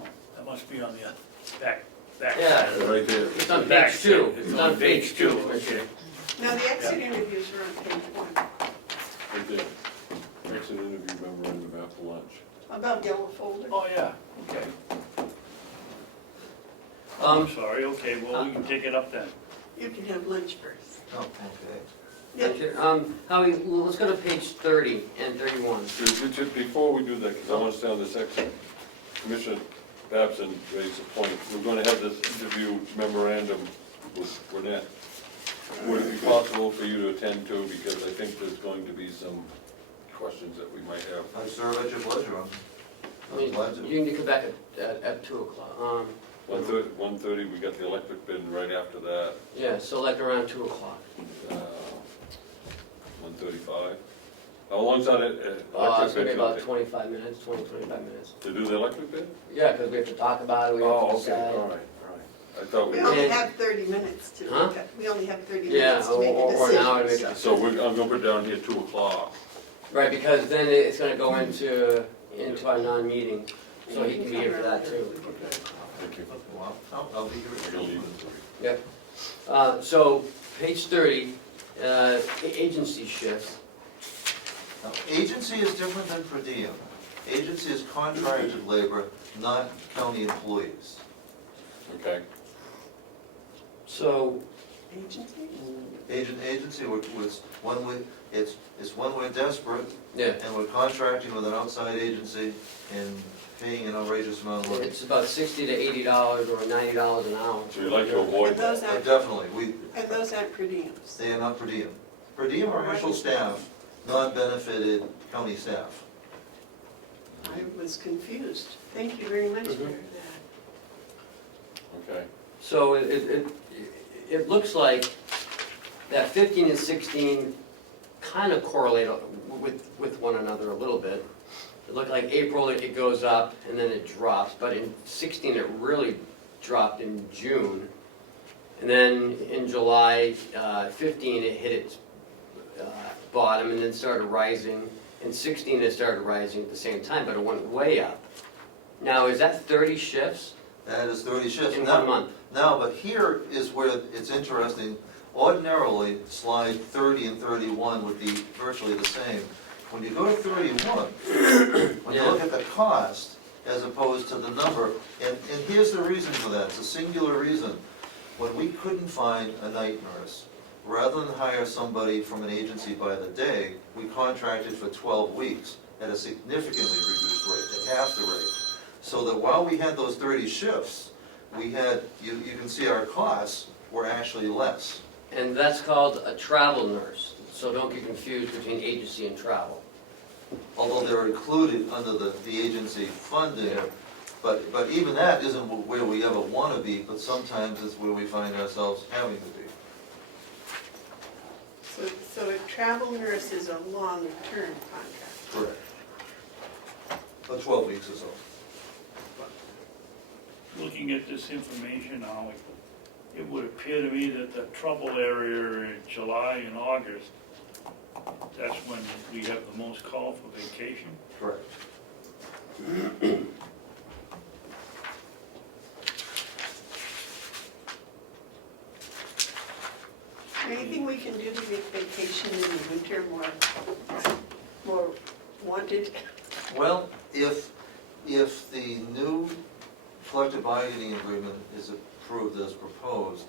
Oh, that must be on the back Yeah. side. right there. It's on Back page 2. side. It's on page 2. Okay. Now, the exit interviews are on page 1, Right there. Exit interview memorandum after lunch. above yellow folder. Oh, yeah, okay. Um, I'm sorry, okay, well, we can take it up then. You can have lunch first. Oh, okay. Thank you. Howie, let's go to page 30 and 31. Before we do that, because I want to stay on this exit, Commissioner Babson raised a point. We're going to have this interview memorandum with Gwinnett. Would it be possible for you to attend to, because I think there's going to be some questions that we might have. I serve at your pleasure, I I'm mean, glad to. you need to come back at 2 o'clock. 1:30, we got the electric bid, and right after that, Yeah, so like around 2 o'clock. 1:35. How long's that It's electric gonna be bid about gonna take? 25 minutes, 25 minutes. To do the electric bid? Yeah, because we have to talk about it, we have to Oh, okay, decide. all right. I thought We we, only And- have 30 minutes to Huh? make we only have 30 Yeah, minutes to make a or an hour to decision. make a so I'm gonna put down here 2 o'clock. Right, because then it's gonna go into our non-meeting, so he can be here for that too. Thank you. Well, I'll be You'll here. leave. So, page 30, agency shifts. Now, agency is different than per diem. Agency is contracted labor, not county employees. Okay, So, Agency? Agency, it's when we're desperate yeah, and we're contracting with an outside agency and paying an outrageous amount of money. it's about $60 to $80 or $90 an hour. so you'd like to avoid And those that? aren't, Definitely, and those aren't per diems. they are not per diem. Per diem are actual staff, non-benefited county staff. I was confused. Thank you very much for Mhm. that. Okay, So it looks like that 15 and 16 kind of correlate with one another a little bit. It looked like April, it goes up and then it drops, but in 16, it really dropped in June. And then in July 15, it hit its bottom and then started rising. In 16, it started rising at the same time, but it went way up. Now, is that 30 shifts That is 30 shifts. in Now- 1 month? Now, but here is where it's interesting. Ordinarily, slide 30 and 31 would be virtually the same. When you go to 31, when you look at the cost as opposed to the number, and here's the reason for that, it's a singular reason. When we couldn't find a night nurse, rather than hire somebody from an agency by the day, we contracted for 12 weeks at a significantly reduced rate, at half the rate. So that while we had those 30 shifts, we had, you can see our costs were actually less. And that's called a travel nurse, so don't get confused between agency and travel. Although they're included under the agency funding, Yeah. but even that isn't where we ever want to be, but sometimes it's where we find ourselves having to be. So a travel nurse is a long-term contract. Correct. About 12 weeks or so. Looking at this information now, it would appear to me that the trouble area in July and August, that's when we have the most call for vacation. Correct. Anything we can do to make vacation in the winter more wanted? Well, if the new collective bargaining agreement is approved as proposed,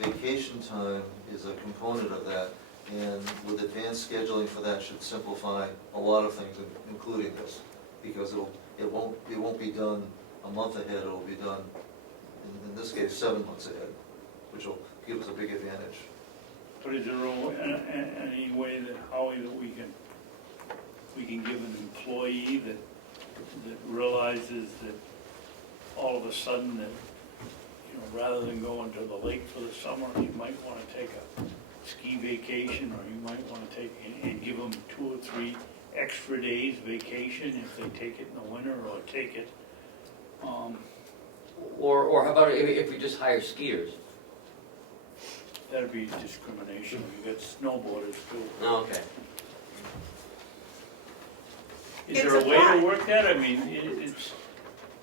vacation time is a component of that, and with advanced scheduling for that should simplify a lot of things, including this, because it won't be done a month ahead, it'll be done, in this case, 7 months ahead, which will give us a big advantage. But is there any way that, Howie, that we can give an employee that realizes that all of a sudden that, you know, rather than going to the lake for the summer, you might want to take a ski vacation, or you might want to take, and give them 2 or 3 extra days vacation if they take it in the winter, or take it, Or how about if we just hire skiers? that'd be discrimination. You got snowboarders too. Oh, okay. Is It's there a a way lot. to work that? I mean,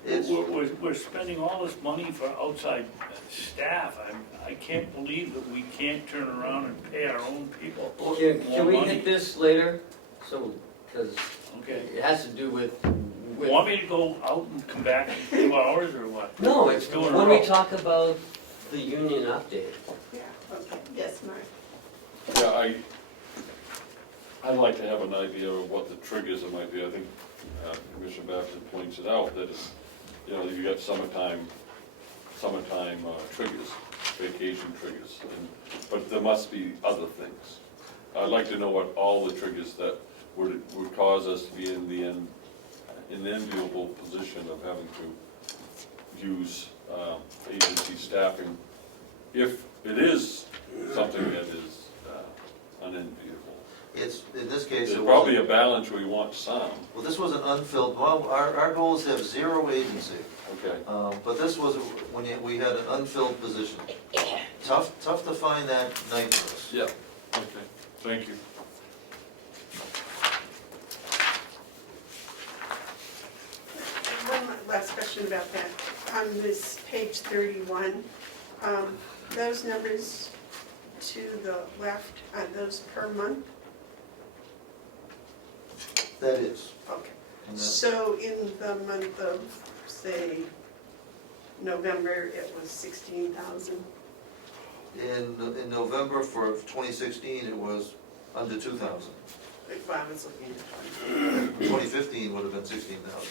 It's, we're spending all this money for outside staff. I can't believe that we can't turn around and pay our own people Can more we money. hit this later? So, because Okay. it has to do with. Want me to go out and come back in 2 hours, or what? No, it's Two in a when we row. talk about the union update. Yeah, okay, yes, Mark. Yeah, I'd like to have an idea of what the triggers it might be. I think Commissioner Babson points it out, that it's, you know, you got summertime triggers, vacation triggers, but there must be other things. I'd like to know what all the triggers that would cause us to be in the enviable position of having to use agency staffing, if it is something that is unenviable. it's, in this case, There's it probably wasn't, a balance where you want some. well, this was an unfilled, well, our goal is to have 0 agency. Okay. But this was when we had an unfilled position. Tough to find that night for us. Yeah. Okay, thank you. One last question about that. On this page 31, those numbers to the left, are those per month? That is. Okay. And that- So in the month of, say, November, it was 16,000? In November for 2016, it was under 2,000. If I was looking at 20. 2015 would have been 16,000.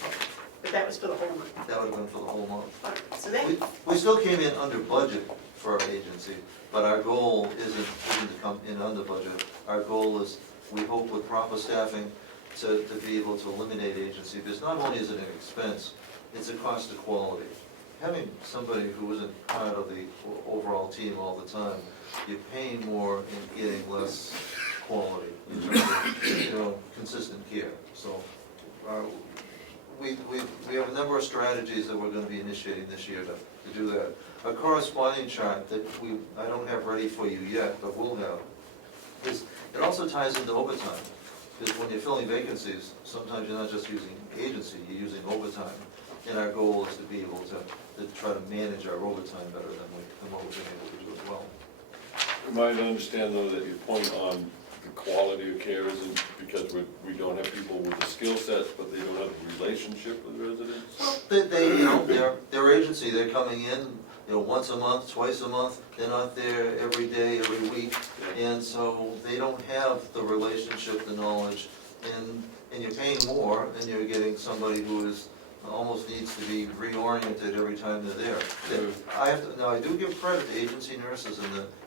But that was for the whole month. That would have been for the whole month. All right, so that, We still came in under budget for our agency, but our goal isn't to come in under budget. Our goal is, we hope with proper staffing, to be able to eliminate agency, because not only is it an expense, it's a cost of quality. Having somebody who isn't part of the overall team all the time, you're paying more and getting less quality, in terms of, consistent care. So, we have a number of strategies that we're gonna be initiating this year to do that. A corresponding chart that I don't have ready for you yet, but we'll have, is, it also ties into overtime. Because when you're filling vacancies, sometimes you're not just using agency, you're using overtime. And our goal is to be able to try to manage our overtime better than what we've been able to do as well. You might understand though that your point on the quality of care isn't because we don't have people with the skill sets, but they don't have a relationship with residents. Well, their agency, they're coming in, once a month, twice a month, they're not there every day, every week. And so they don't have the relationship, the knowledge, and you're paying more, and you're getting somebody who is, almost needs to be reoriented every time they're there. Now, I do give credit to agency nurses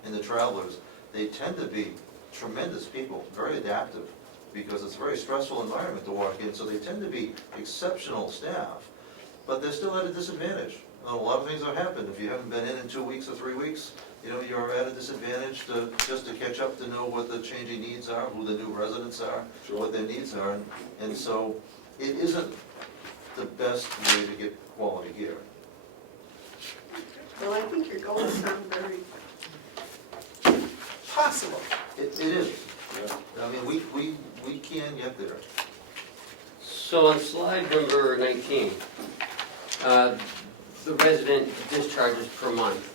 and the travelers. They tend to be tremendous people, very adaptive, because it's a very stressful environment to walk in, so they tend to be exceptional staff, but they're still at a disadvantage. a lot of things have happened. If you haven't been in 2 weeks or 3 weeks, you know, you're at a disadvantage to, just to catch up to know what the changing needs are, who the new residents are, what their needs are. And so it isn't the best way to get quality care. Well, I think your goals sound very possible. It is. Yeah. I mean, we can get there. So on slide number 19, the resident discharges per month.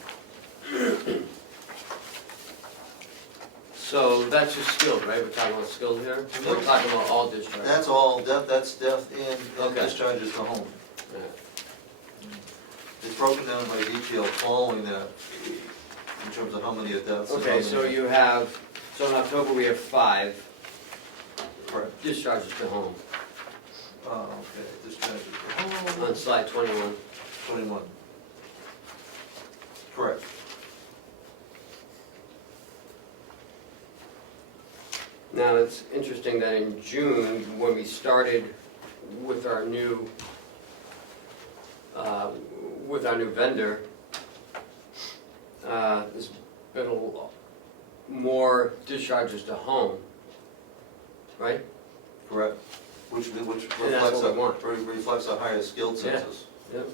So that's just skilled, right? We're talking about skilled here? We're talking about all discharges. That's all, that's death and Okay. discharges to home. Yeah. It's broken down by detail following that, in terms of how many are deaths. and how Okay, so many- you have, so in October we have 5 Correct. discharges to home Okay, discharges to home, on slide 21. 21. Correct. Now, it's interesting that in June, when we started with our new vendor, there's been a lot more discharges to home, right? Correct. Which And that's reflects what we want. reflects a higher skilled Yeah. census. Yep.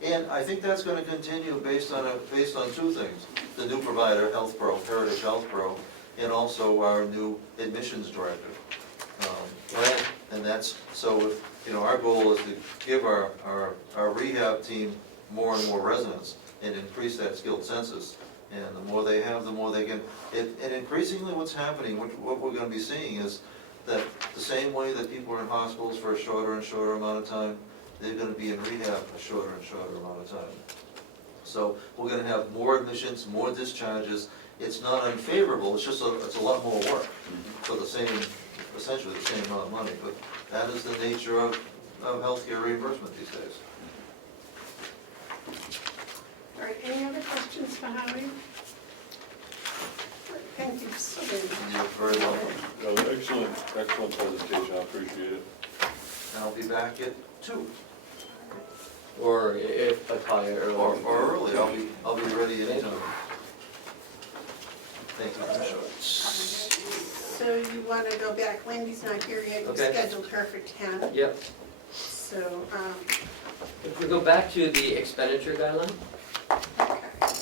And I think that's gonna continue based on two things. The new provider, Health Pro, Heritage Health Pro, and also our new admissions director. Right. And that's, so if, you know, our goal is to give our rehab team more and more residents and increase that skilled census. And the more they have, the more they can, and increasingly what's happening, what we're gonna be seeing is that the same way that people are in hospitals for a shorter and shorter amount of time, they're gonna be in rehab a shorter and shorter amount of time. So we're gonna have more admissions, more discharges. It's not unfavorable, it's just it's a lot more work for the same, essentially the same amount of money. But that is the nature of healthcare reimbursement these days. All right, any other questions for Howie? Thank you so very much. You're very welcome. Excellent, excellent presentation, I appreciate it. And I'll be back at 2 Or if I call you early. or early. I'll be ready anytime. Thank you, Commissioner. So you want to go back, Wendy's not here yet, you Okay. scheduled her for 10. Yep. So, If we go back to the expenditure guideline, okay.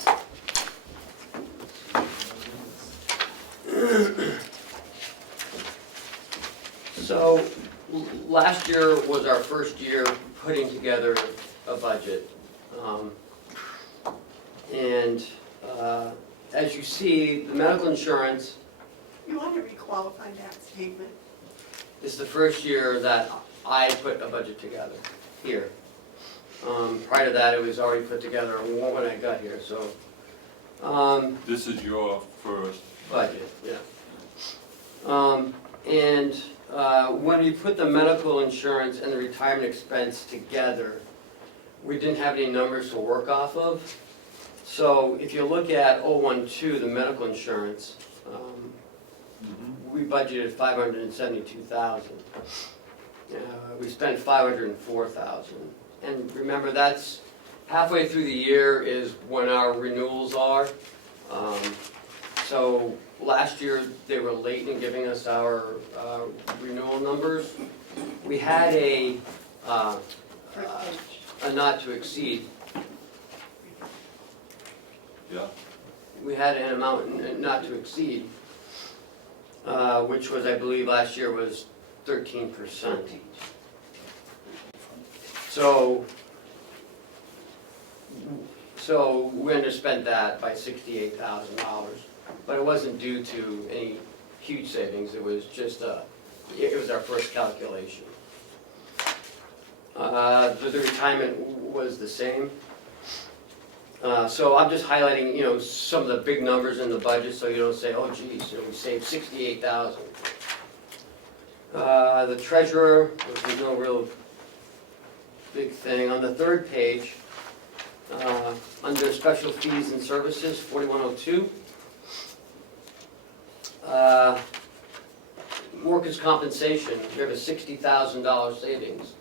so last year was our first year putting together a budget. And as you see, the medical insurance You want to requalify that statement? is the first year that I put a budget together here. Prior to that, it was already put together when I got here, so. This is your first. Budget, yeah. And when we put the medical insurance and the retirement expense together, we didn't have any numbers to work off of. So if you look at 012, the medical insurance, we budgeted $572,000. We spent $504,000. And remember, that's halfway through the year is when our renewals are. So last year, they were late in giving us our renewal numbers. We had a not to exceed. Yeah. We had an amount not to exceed, which was, I believe, last year was 13%. So we underspent that by $68,000, but it wasn't due to any huge savings. It was just it was our first calculation. The retirement was the same. So I'm just highlighting, you know, some of the big numbers in the budget, so you don't say, oh geez, you know, we saved $68,000. The treasurer, there's no real big thing. On the third page, under special fees and services, 4102. Workers' compensation, we have a $60,000 savings.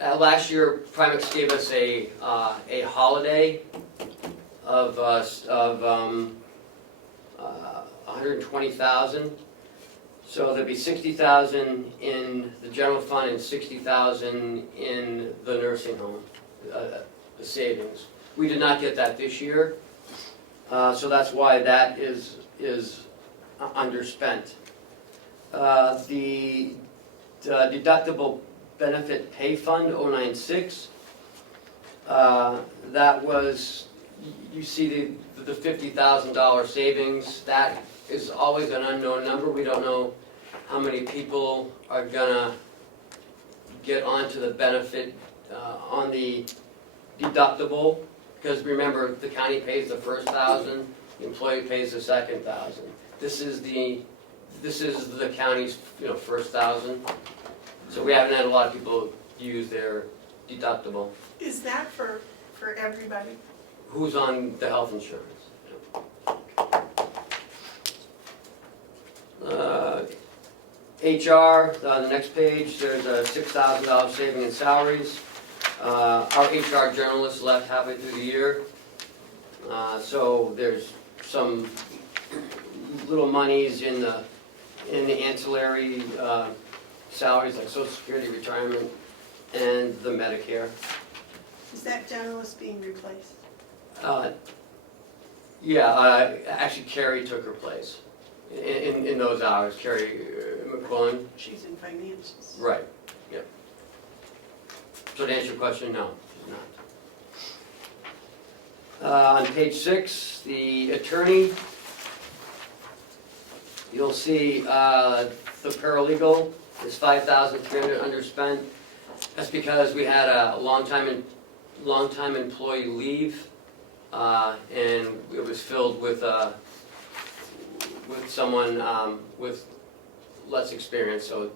last year, Primex gave us a holiday of 120,000. So there'd be 60,000 in the general fund and 60,000 in the nursing home, the savings. We did not get that this year, so that's why that is underspent. The deductible benefit pay fund, 096, that was, you see the $50,000 savings. That is always an unknown number. We don't know how many people are gonna get onto the benefit on the deductible, because remember, the county pays the first 1,000, the employee pays the second 1,000. This is the county's, first 1,000. So we haven't had a lot of people use their deductible. Is that for everybody? Who's on the health insurance? HR, the next page, there's a $6,000 saving in salaries. Our HR journalist left halfway through the year. So there's some little monies in the ancillary salaries like Social Security, retirement, and the Medicare. Is that journalist being replaced? Yeah, actually Carrie took her place in those hours, Carrie McQuillan. She's in finances. Right, yep. So to answer your question, no, she's not. On page 6, the attorney, you'll see the paralegal is 5,300 underspent. That's because we had a long time employee leave, and it was filled with someone with less experience, so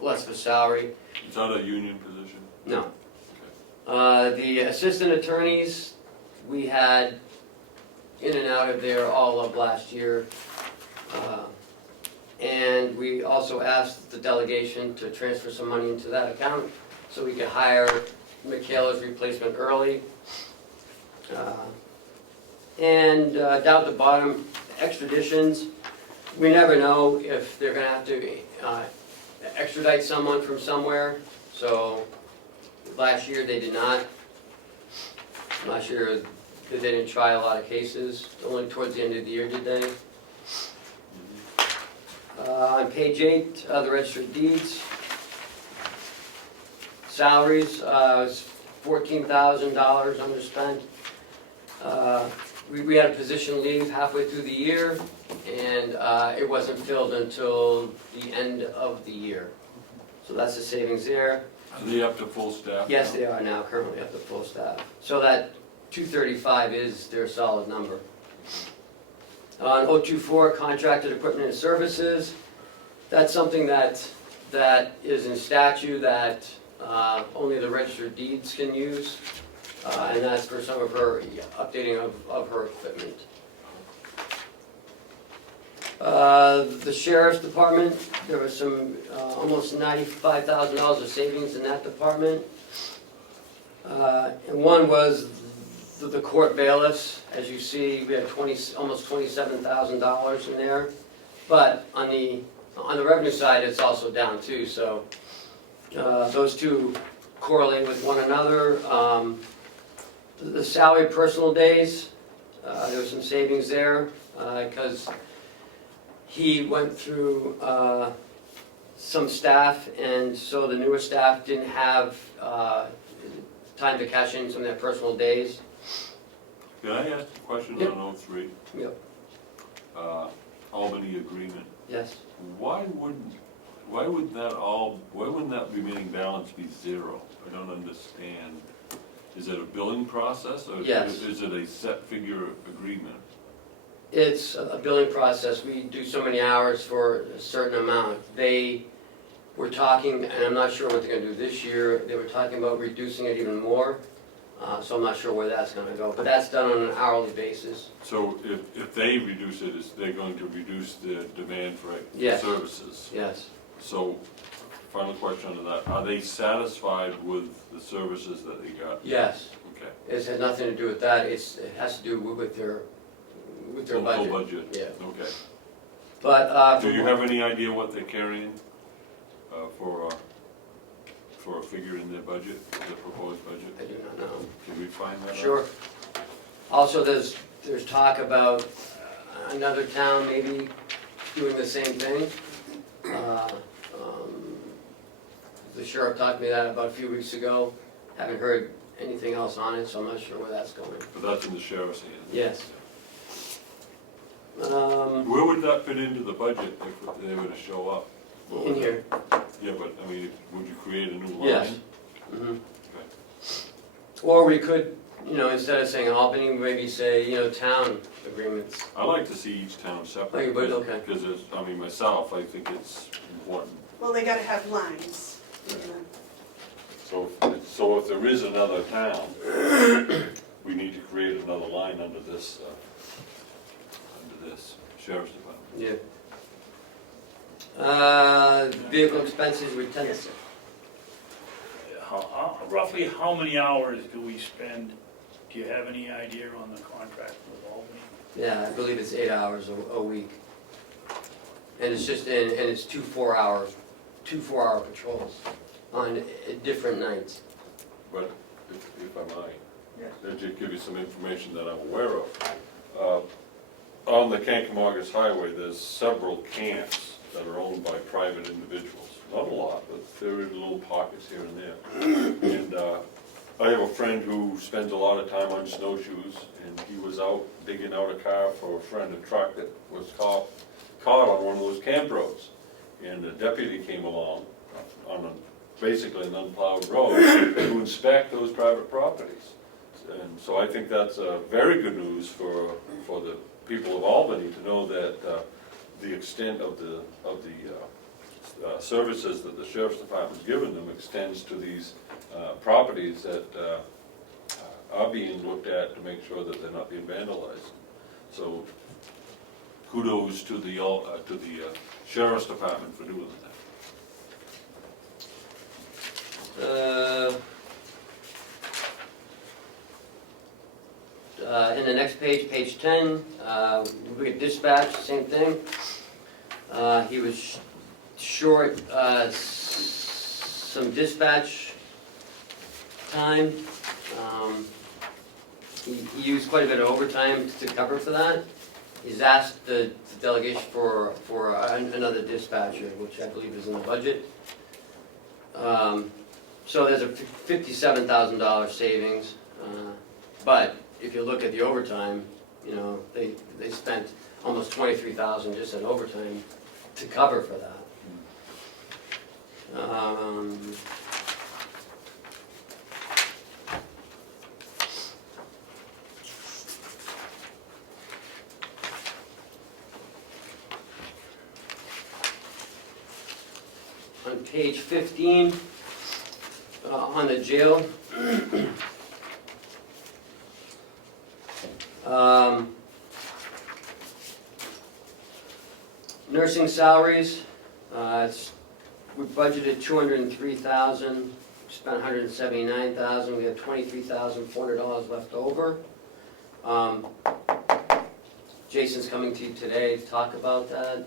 less of a salary. Is that a union position? No. The assistant attorneys, we had in and out of there all of last year. And we also asked the delegation to transfer some money into that account so we could hire Michaela's replacement early. And down at the bottom, extraditions. We never know if they're gonna have to extradite someone from somewhere. So last year they did not. Last year they didn't try a lot of cases. Only towards the end of the year did they. On page 8, the registered deeds. Salaries, was $14,000 underspent. We had a position leave halfway through the year, and it wasn't filled until the end of the year. So that's the savings there. Are they up to full staff? Yes, now? they are now currently up to full staff. So that 235 is their solid number. On 024, contracted equipment and services, that's something that is in statute that only the registered deeds can use, and that's for some of her updating of her equipment. The sheriff's department, there was some almost $95,000 of savings in that department. And one was the court bailiffs. As you see, we had almost $27,000 in there. But on the revenue side, it's also down too. So those two correlate with one another. The salary personal days, there was some savings there because he went through some staff, and so the newer staff didn't have time to cash in some of their personal days. Can I ask a question Yep. on 03? Yep. Albany agreement. Yes. Why wouldn't that remaining balance be zero? I don't understand. Is it a billing process, or Yes. is it a set figure agreement? It's a billing process. We do so many hours for a certain amount. They were talking, and I'm not sure what they're gonna do this year, they were talking about reducing it even more. So I'm not sure where that's gonna go, but that's done on an hourly basis. So if they reduce it, they're going to reduce the demand for Yes. services. Yes. So final question on that, are they satisfied with the services that they got? Yes, Okay. it has nothing to do with that, it has to do with their Full budget. budget? Yeah. Okay. But, Do you have any idea what they're carrying for a figure in their budget, their proposed budget? I do not know. Can we find that out? Sure. Also, there's talk about another town maybe doing the same thing. The sheriff talked to me that about a few weeks ago. Haven't heard anything else on it, so I'm not sure where that's going. But that's in the sheriff's hands? Yes. Where would that fit into the budget if they were to show up? In here, Yeah, but, I mean, would you create a new line? yes. Mhm. Okay. Or we could, instead of saying Albany, maybe say, town agreements. I like to see each town separate. Oh, you would? Okay. Because it's, I mean, myself, I think it's important. Well, they gotta have lines. So if there is another town, we need to create another line under this sheriff's department. Yeah. Vehicle expenses, we tend Yes, to, sir. Roughly how many hours do we spend? Do you have any idea on the contract with Albany? yeah, I believe it's 8 hours a week. And it's just, and it's two 4-hour patrols on different nights. But if I might, Yes. I'll just give you some information that I'm aware of. On the Kancamagus Highway, there's several camps that are owned by private individuals. Not a lot, but there are little pockets here and there. And I have a friend who spends a lot of time on snowshoes, and he was out digging out a car for a friend, a truck that was caught on one of those camp roads. And a deputy came along on basically an unplowed road to inspect those private properties. And so I think that's very good news for the people of Albany to know that the extent of the services that the sheriff's department's given them extends to these properties that are being looked at to make sure that they're not being vandalized. So kudos to the sheriff's department for doing that. In the next page, page 10, we get dispatch, same thing. He was short some dispatch time. He used quite a bit of overtime to cover for that. He's asked the delegation for another dispatcher, which I believe is in the budget. So there's a $57,000 savings, but if you look at the overtime, they spent almost $23,000 just in overtime to cover for that. On page 15, on the jail, nursing salaries, we budgeted $203,000, spent $179,000, we have $23,400 left over. Jason's coming to you today to talk about that,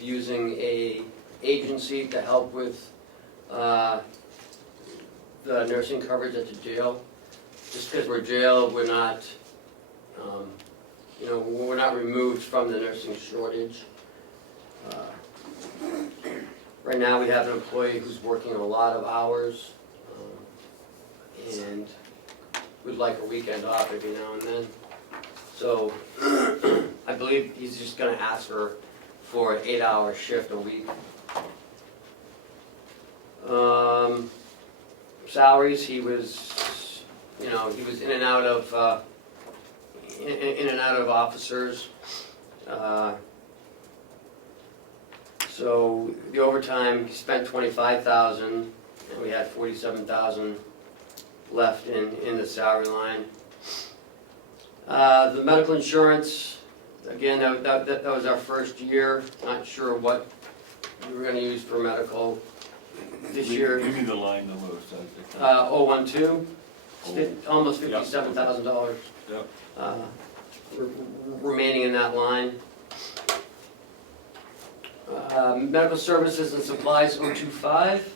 using a agency to help with the nursing coverage at the jail. Just because we're jail, we're not, we're not removed from the nursing shortage. Right now, we have an employee who's working a lot of hours, and we'd like a weekend off every now and then. So I believe he's just gonna ask for an 8-hour shift a week. Salaries, he was in and out of officers. So the overtime, he spent $25,000, and we had $47,000 left in the salary line. The medical insurance, again, that was our first year. Not sure what we were gonna use for medical this year. Give me the line number. 012, almost Yeah. $57,000 Yep. remaining in that line. Medical services and supplies, 025.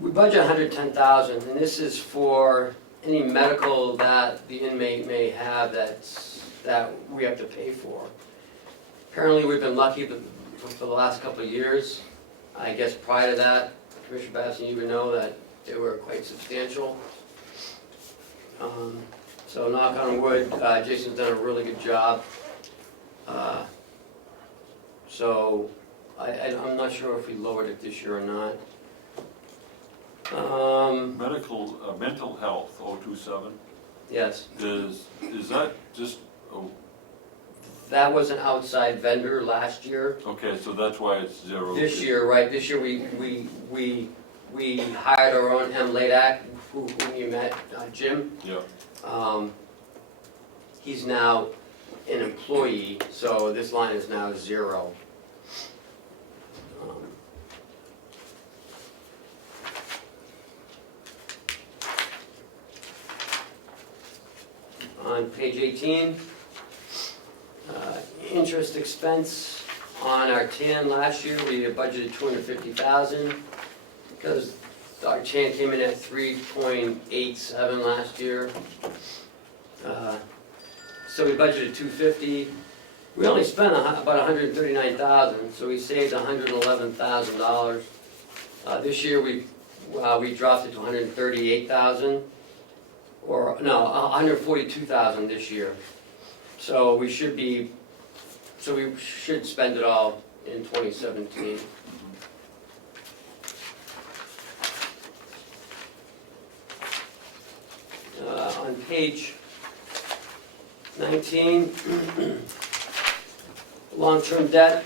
We budget 110,000, and this is for any medical that the inmate may have that we have to pay for. Apparently, we've been lucky for the last couple of years. I guess prior to that, Commissioner Babson, you would know that they were quite substantial. So knock on wood, Jason's done a really good job. So I'm not sure if we lowered it this year or not. Mental health, 027, Yes, is that just, oh, that was an outside vendor last year. okay, so that's why it's 0. This year, right, this year we hired our own Ladak, who you met, Jim. Yeah, He's now an employee, so this line is now 0. On page 18, interest expense on our TAN last year, we had budgeted 250,000 because our TAN came in at 3.87 last year. So we budgeted 250. We only spent about 139,000, so we saved $111,000. This year we dropped it to 138,000, or no, 142,000 this year. So we should spend it all in 2017. On page 19, long-term debt.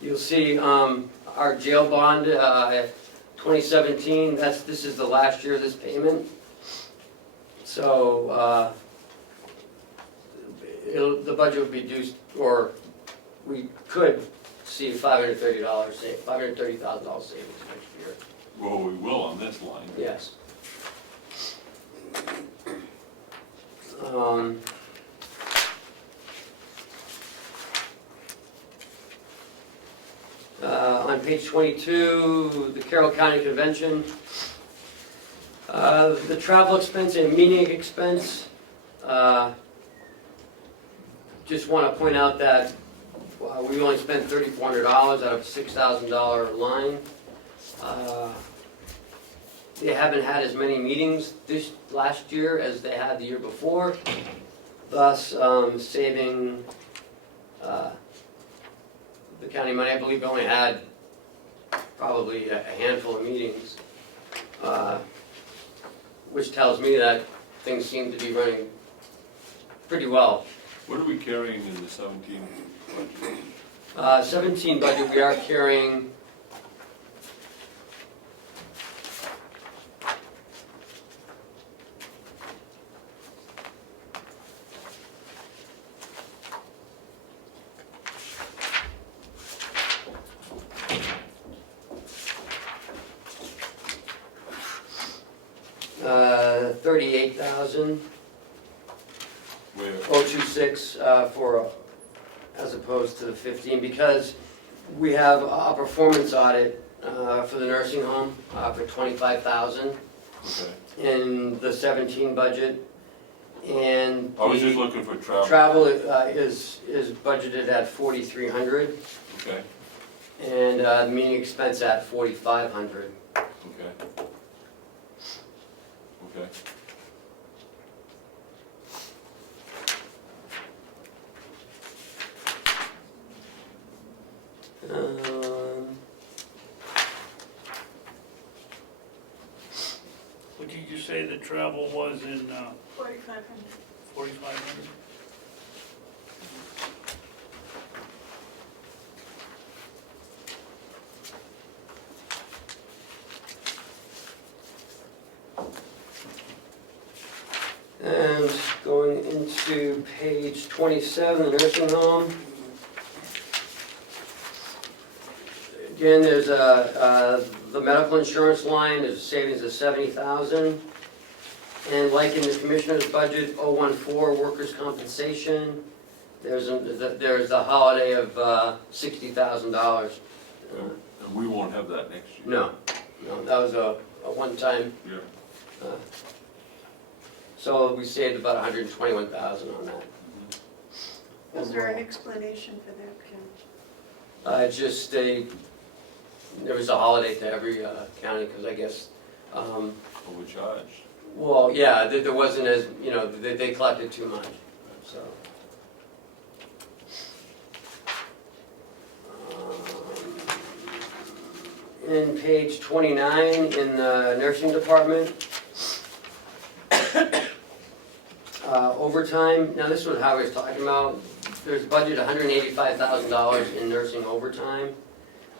You'll see our jail bond, 2017, this is the last year of this payment. So the budget would be due, or we could see $530,000 savings next year. well, we will on this line. Yes. On page 22, the Carroll County Convention. The travel expense and meeting expense. Just want to point out that we only spent $3,400 out of a $6,000 line. They haven't had as many meetings last year as they had the year before, thus saving the county money. I believe we only had probably a handful of meetings, which tells me that things seem to be running pretty well. What are we carrying in the 17 budget? 17 budget, we are carrying $38,000. Where? 026 for, as opposed to the 15, because we have a performance audit for the nursing home for $25,000 Okay. in the 17 budget, and I was just the looking for travel. travel is budgeted at $4,300, Okay, and the meeting expense at $4,500. okay. Okay. What did you say the travel was in 4,500. 4,500? And going into page 27, the nursing home. Again, there's the medical insurance line, there's a savings of 70,000. And like in the commissioner's budget, 014 workers' compensation, there's the holiday of $60,000. And we won't have that next year. No, that was a one-time, Yeah. so we saved about 121,000 on that. Was there an explanation for that, Ken? Just there was a holiday to every county, because I guess, Overcharged. well, yeah, there wasn't as, they collected too much, so. In page 29, in the nursing department, overtime, now this is what Howard's talking about. There's budget $185,000 in nursing overtime.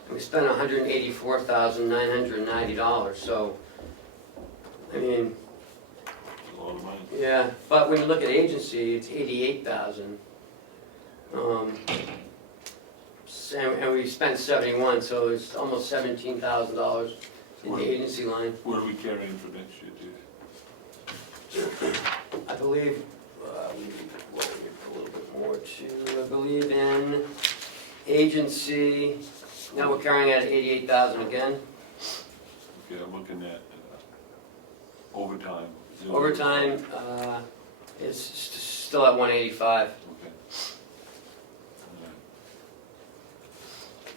And we spent $184,990, so, I mean, A lot of money. yeah, but when you look at agency, it's 88,000. And we spent 71, so it's almost $17,000 in the agency line. What are we carrying for next year, Dave? I believe, well, let me put a little bit more too, I believe in agency, now we're carrying at 88,000 again. Okay, I'm looking at overtime. Is it Overtime, is still at 185. Okay.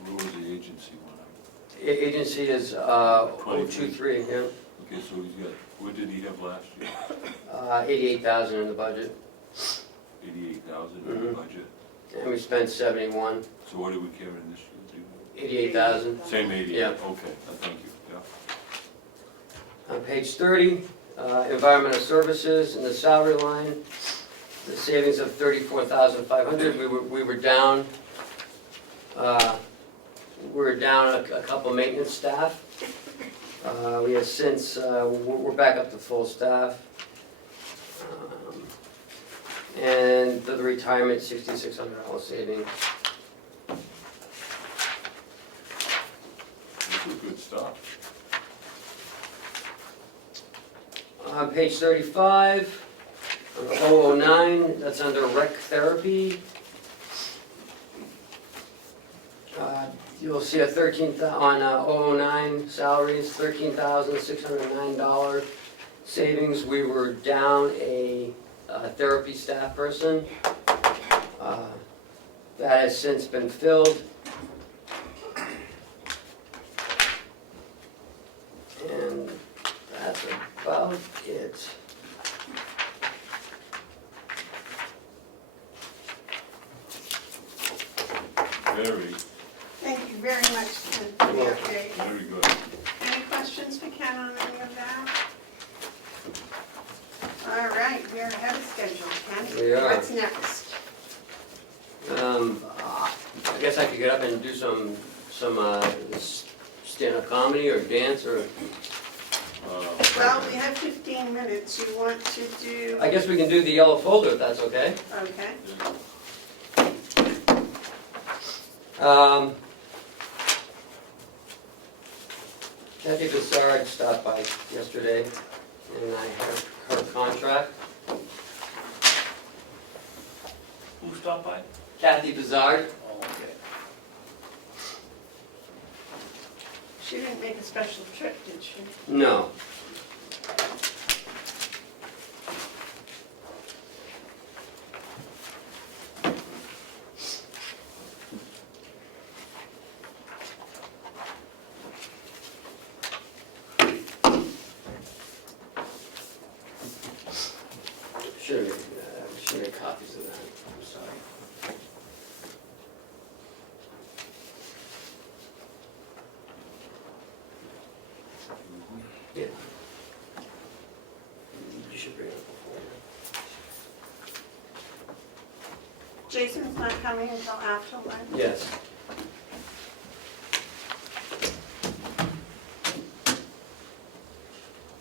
What was the agency one? Agency is 023, yeah. Okay, so he's got, what did he have last year? 88,000 in the budget, 88,000 in the Mhm. budget. and we spent 71, So what are we carrying this year? Do you know? 88,000. Same 80? Yeah. Okay, thank you, yeah. On page 30, environmental services, in the salary line, the savings of 34,500, we were down, a couple maintenance staff. We have since, we're back up to full staff. And the retirement, $6,600 saving. This is good stuff. On page 35, on 009, that's under rec therapy. You'll see a on 009 salaries, $13,609 savings. We were down a therapy staff person. That has since been filled. And that's about it. Very, Thank you very much, Ken, for the update. very good. Any questions for Ken on any of that? All right, we're ahead of schedule, Ken. We are. What's next? I guess I could get up and do some stand-up comedy or dance or, Well, we have 15 minutes. You want to do, I guess we can do the yellow folder if that's okay. okay. Kathy Bevard stopped by yesterday and I had her contract. Who stopped by? Kathy Bevard. Oh, okay. She didn't make a special trip, did she? No. Should have made copies of that, I'm sorry. Yeah. You should bring it up before. Jason's not coming until after lunch? Yes.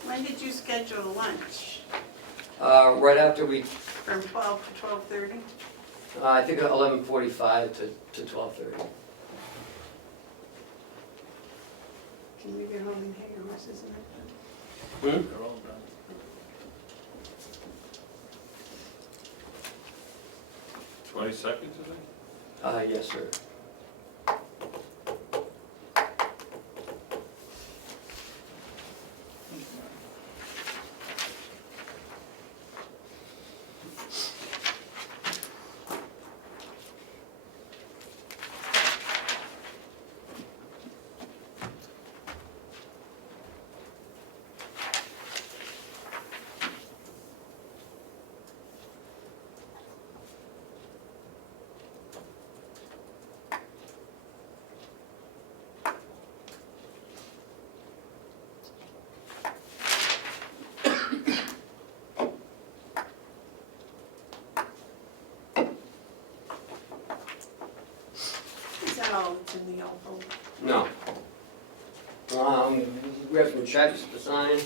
When did you schedule lunch? Right after we, From 12 to 12:30? I think 11:45 to 12:30. Can we get home and hang our horses and everything? They're all done. 20 seconds, I think? Yes, sir. Is that all that's in the yellow folder? No. We have some checks to sign.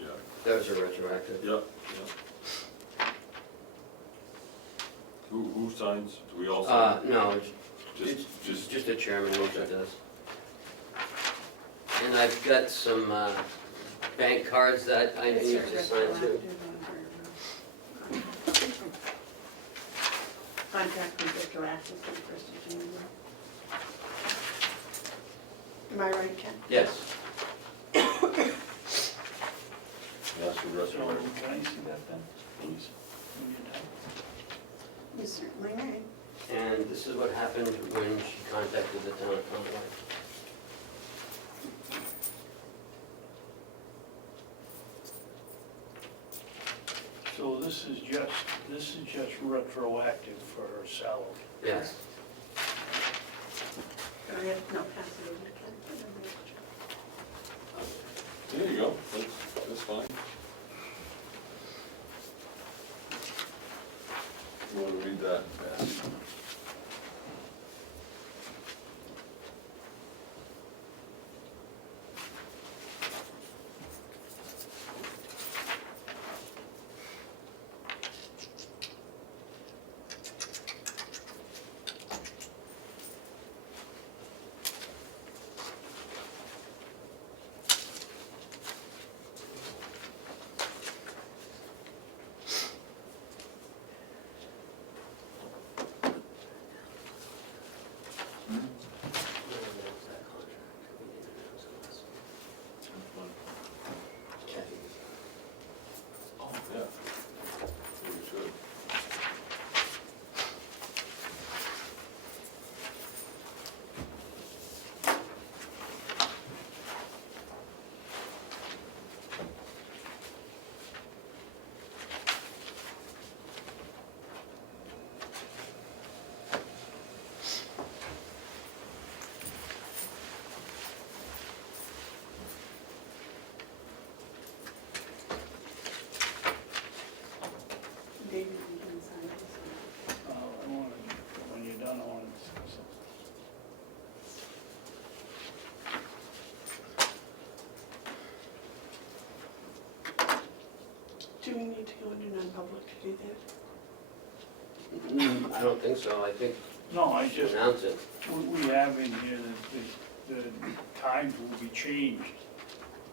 Yeah. Those are retroactive. Yep, yep. Who signs? Do we all sign? No, it's Just, just the chairman usually Okay. does. And I've got some bank cards that I need to sign too. Contract with retroactive for the first of January. Am I right, Ken? Yes. that's the rest So, of it. can I see that then, please? When you're done? You certainly may. And this is what happened when she contacted the town of Conway. So this is just retroactive for her salary. Yes. Go ahead, no, pass it over to Ken. There you go, that's fine. You want to read that? Oh, yeah. We should. David, you can sign this. I want to, when you're done, I want to discuss it. Do we need to go into non-public to do that? I don't think so. I think No, I to just, announce it. we have in here that the times will be changed.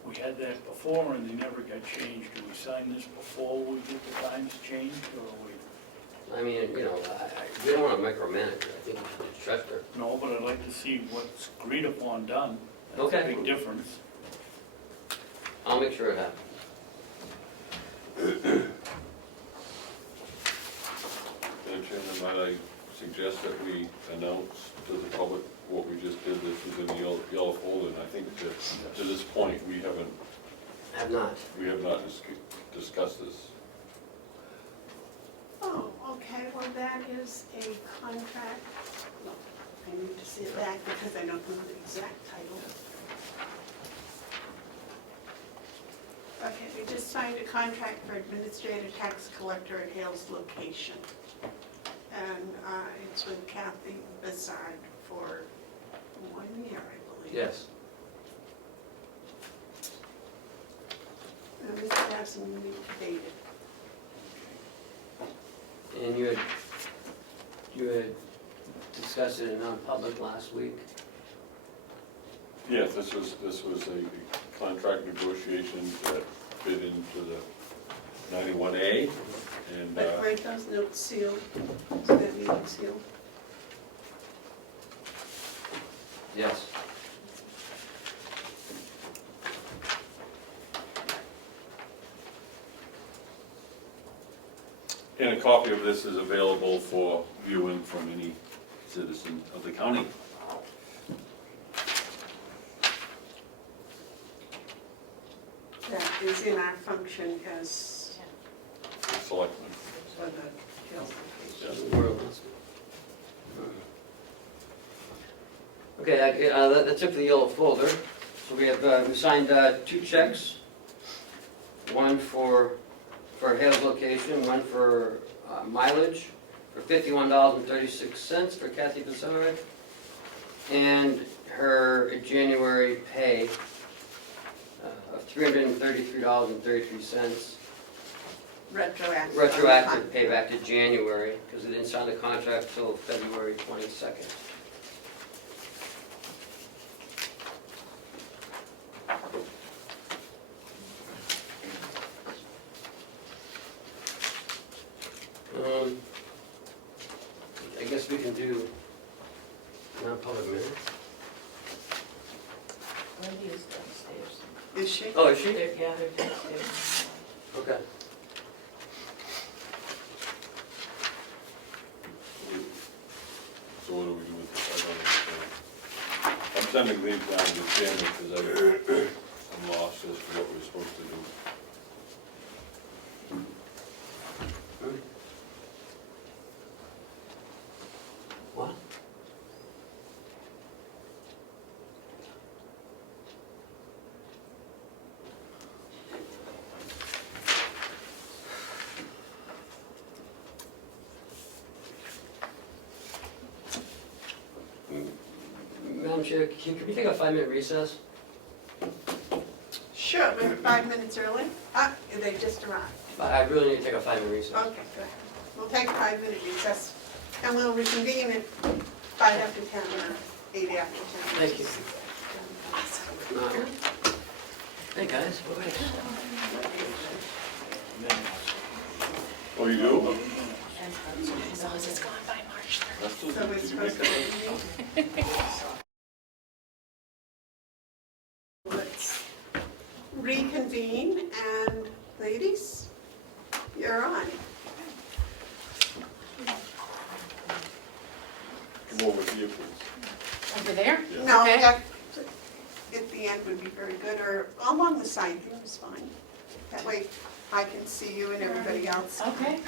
We had that before and they never got changed. Do we sign this before we get the times changed, or we? I mean, you know, we don't want to micromanage her. I think we should just trust her. No, but I'd like to see what's agreed upon done. That's Okay. a big difference. I'll make sure it happens. Madam Chairman, might I suggest that we announce to the public what we just did? This was in the yellow folder, and I think that have not. We have not discussed this. Oh, okay, well, that is a contract. No, I need to see it back because I don't know the exact title. Okay, we just signed a contract for administrator tax collector at Hale's location. And it's with Kathy Bevard for 1 year, I believe. Yes. And Mr. Babson, you need to date it. And you had discussed it in non-public last week. Yes, this was a contract negotiation that fit into the 91A, and, But weren't those notes sealed? Is that meeting sealed? Yes. and a copy of this is available for viewing from any citizen of the county. That is in our function as Selectmen. for the Hale's location. Yes. Okay, that's it for the yellow folder. So we have, we signed 2 checks. One for Hale's location, one for mileage for $51.36 for Kathy Bevard. And her January pay of $333.33. Retroactive. Retroactive pay back to January, because they didn't sign the contract till February 22nd. I guess we can do non-public minutes. Wendy is downstairs. Is she? Oh, is she? They're gathered downstairs. Okay. So what do we do with this? I don't understand. I'm sending these down to the chairman because I'm lost as to what we're supposed to do. What? Madam Chair, can we take a 5-minute recess? Sure, we're 5 minutes early. Ah, they just arrived. I really need to take a 5-minute recess. Okay, go ahead. We'll take a 5-minute recess and we'll reconvene at 5 after 10 or 8 after 10. Thank you. Hey, guys, wait. Oh, you do? As long as it's gone by March 3rd. That's still- So we're did you make supposed to that? reconvene? Let's reconvene and ladies, you're on. Come over here, please. Over there? Yeah. No, Okay. that, at the end would be very good, or along the side here is fine. That way I can see you and everybody else. Okay.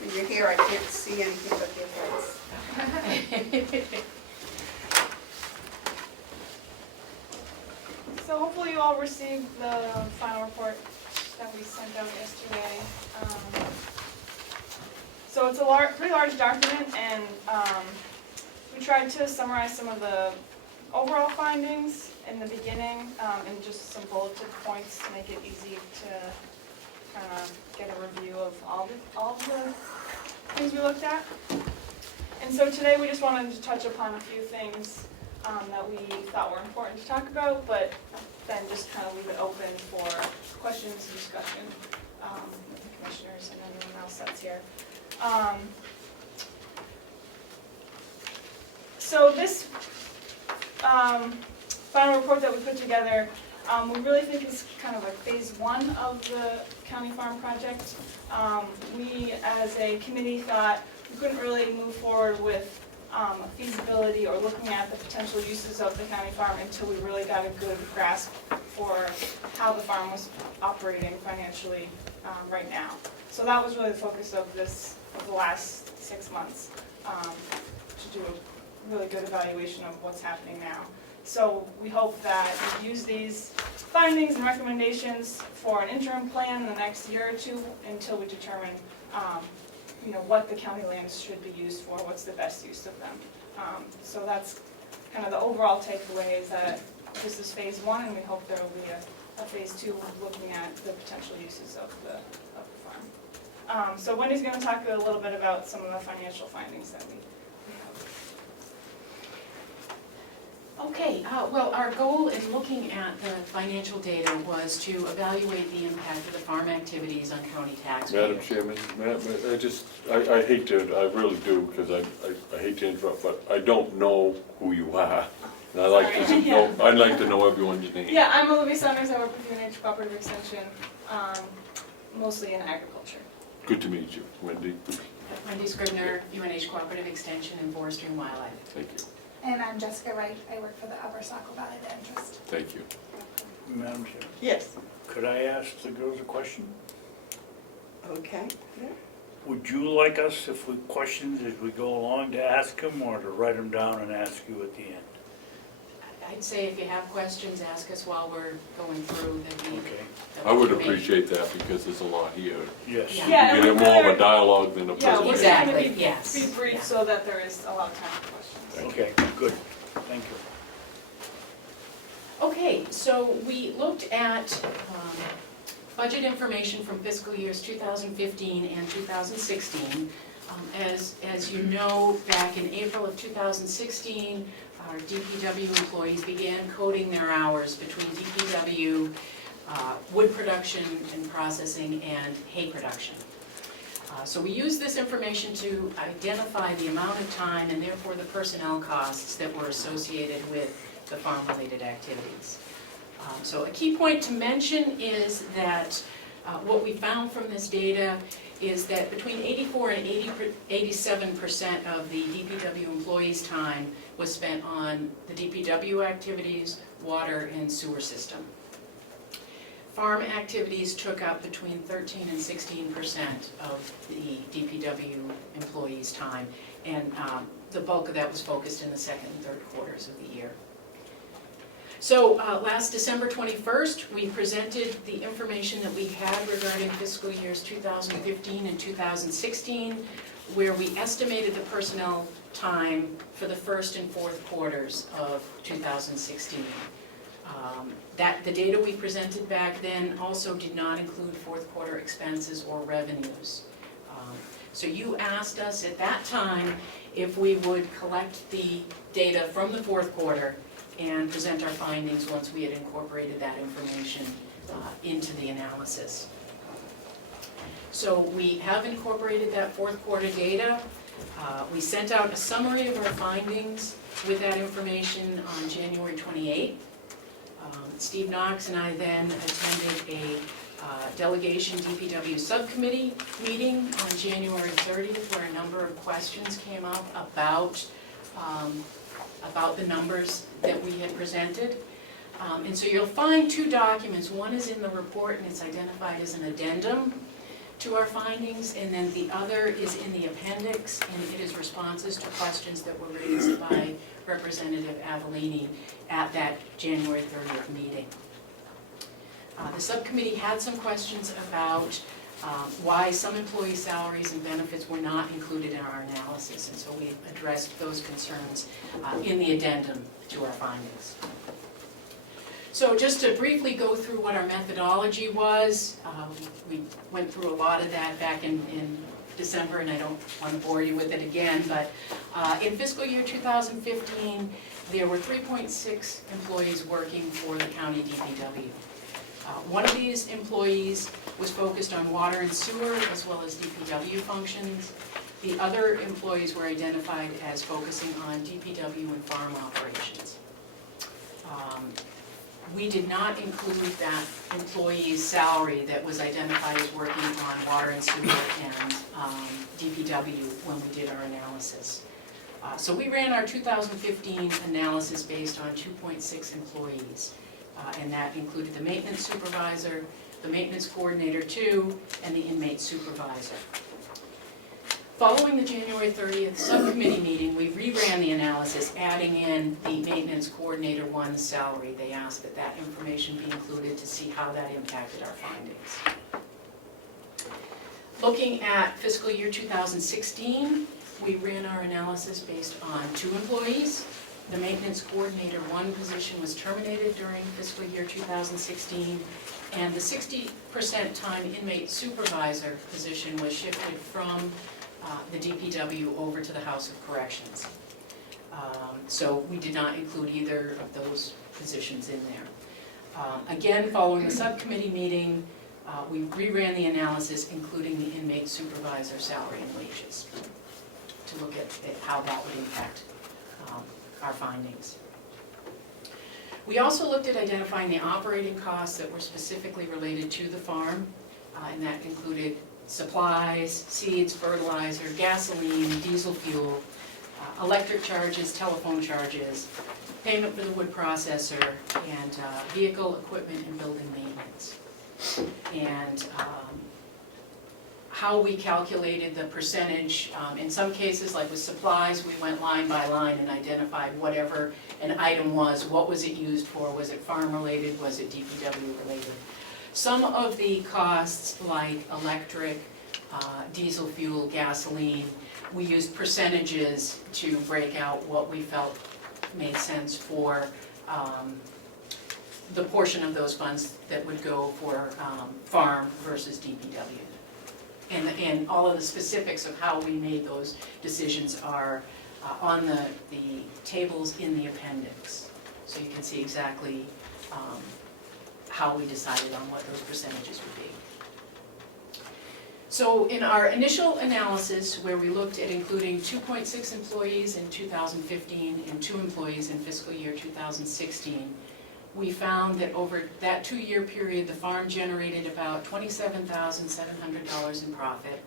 When you're here, I can't see anything but your face. So hopefully you all received the final report that we sent out yesterday. So it's a pretty large document, and we tried to summarize some of the overall findings in the beginning, and just some bulleted points to make it easy to kind of get a review of all the things we looked at. And so today we just wanted to touch upon a few things that we thought were important to talk about, but then just kind of leave it open for questions and discussion with the commissioners and anyone else that's here. So this final report that we put together, we really think is kind of like phase 1 of the county farm project. We, as a committee, thought we couldn't really move forward with feasibility or looking at the potential uses of the county farm until we really got a good grasp for how the farm was operating financially right now. So that was really the focus of the last 6 months, to do a really good evaluation of what's happening now. So we hope that we use these findings and recommendations for an interim plan in the next year or two until we determine what the county lands should be used for, what's the best use of them. So that's kind of the overall takeaway, is that this is phase one, and we hope there will be a phase two looking at the potential uses of the farm. So Wendy's going to talk a little bit about some of the financial findings that we have. Okay, well, our goal in looking at the financial data was to evaluate the impact of the farm activities on county taxpayers. Madam Chairman, I hate to, I really do, because I hate to interrupt, but I don't know who you are. And I'd like to know everyone's name. Yeah, I'm Olivia Summers. I work with UNH Cooperative Extension, mostly in agriculture. Good to meet you, Wendy. Wendy Scribner, UNH Cooperative Extension and Forestry and Wildlife. Thank you. And I'm Jessica Wright. I work for the Upper Saco Valley Land Trust. Thank you. Madam Chair, Yes. could I ask the girls a question? Okay. Would you like us, if we questions as we go along, to ask them, or to write them down and ask you at the end? I'd say if you have questions, ask us while we're going through the. Okay. I would appreciate that, because there's a lot here. Yes. Yeah. You Yeah, can have more of a dialogue than a Yeah, we're presentation. just Exactly, going to yes. be brief Yeah. so that there is a lot of time for questions. Okay, good, thank you. Okay, so we looked at budget information from fiscal years 2015 and 2016. As you know, back in April of 2016, our DPW employees began coding their hours between DPW, wood production and processing, and hay production. So we use this information to identify the amount of time and therefore the personnel costs that were associated with the farm-related activities. So a key point to mention is that what we found from this data is that between 84 and 87% of the DPW employees' time was spent on the DPW activities, water and sewer system. Farm activities took up between 13 and 16% of the DPW employees' time, and the bulk of that was focused in the second and third quarters of the year. So last December 21st, we presented the information that we had regarding fiscal years 2015 and 2016, where we estimated the personnel time for the first and fourth quarters of 2016. The data we presented back then also did not include fourth quarter expenses or revenues. So you asked us at that time if we would collect the data from the fourth quarter and present our findings once we had incorporated that information into the analysis. So we have incorporated that fourth quarter data. We sent out a summary of our findings with that information on January 28th. Steve Knox and I then attended a delegation DPW subcommittee meeting on January 30th, where a number of questions came up about the numbers that we had presented. And so you'll find two documents. One is in the report and it's identified as an addendum to our findings, and then the other is in the appendix, and it is responses to questions that were raised by Representative Avellini at that January 30th meeting. The subcommittee had some questions about why some employee salaries and benefits were not included in our analysis, and so we addressed those concerns in the addendum to our findings. So just to briefly go through what our methodology was, we went through a lot of that back in December, and I don't want to bore you with it again, but in fiscal year 2015, there were 3.6 employees working for the county DPW. One of these employees was focused on water and sewer as well as DPW functions. The other employees were identified as focusing on DPW and farm operations. We did not include that employee's salary that was identified as working on water and sewer and DPW when we did our analysis. So we ran our 2015 analysis based on 2.6 employees, and that included the maintenance supervisor, the maintenance coordinator 2, and the inmate supervisor. Following the January 30th subcommittee meeting, we reran the analysis, adding in the maintenance coordinator 1's salary. They asked that that information be included to see how that impacted our findings. Looking at fiscal year 2016, we ran our analysis based on 2 employees. The maintenance coordinator 1 position was terminated during fiscal year 2016, and the 60% time inmate supervisor position was shifted from the DPW over to the House of Corrections. So we did not include either of those positions in there. Again, following the subcommittee meeting, we reran the analysis, including the inmate supervisor salary and wages, to look at how that would impact our findings. We also looked at identifying the operating costs that were specifically related to the farm, and that included supplies, seeds, fertilizer, gasoline, diesel fuel, electric charges, telephone charges, payment for the wood processor, and vehicle, equipment, and building maintenance. And how we calculated the percentage, in some cases, like with supplies, we went line by line and identified whatever an item was, what was it used for, was it farm related, was it DPW related. Some of the costs, like electric, diesel fuel, gasoline, we used percentages to break out what we felt made sense for the portion of those funds that would go for farm versus DPW. And all of the specifics of how we made those decisions are on the tables in the appendix. So you can see exactly how we decided on what those percentages would be. So in our initial analysis, where we looked at including 2.6 employees in 2015 and 2 employees in fiscal year 2016, we found that over that 2-year period, the farm generated about $27,700 in profit,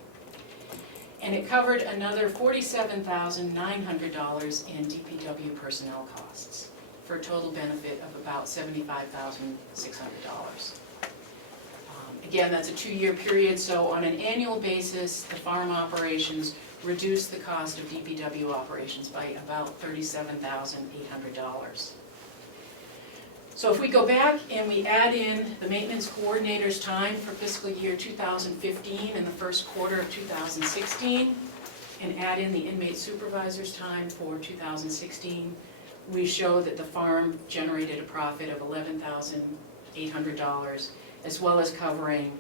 and it covered another $47,900 in DPW personnel costs, for a total benefit of about $75,600. Again, that's a 2-year period, so on an annual basis, the farm operations reduced the cost of DPW operations by about $37,800. So if we go back and we add in the maintenance coordinator's time for fiscal year 2015 and the first quarter of 2016, and add in the inmate supervisor's time for 2016, we show that the farm generated a profit of $11,800, as well as covering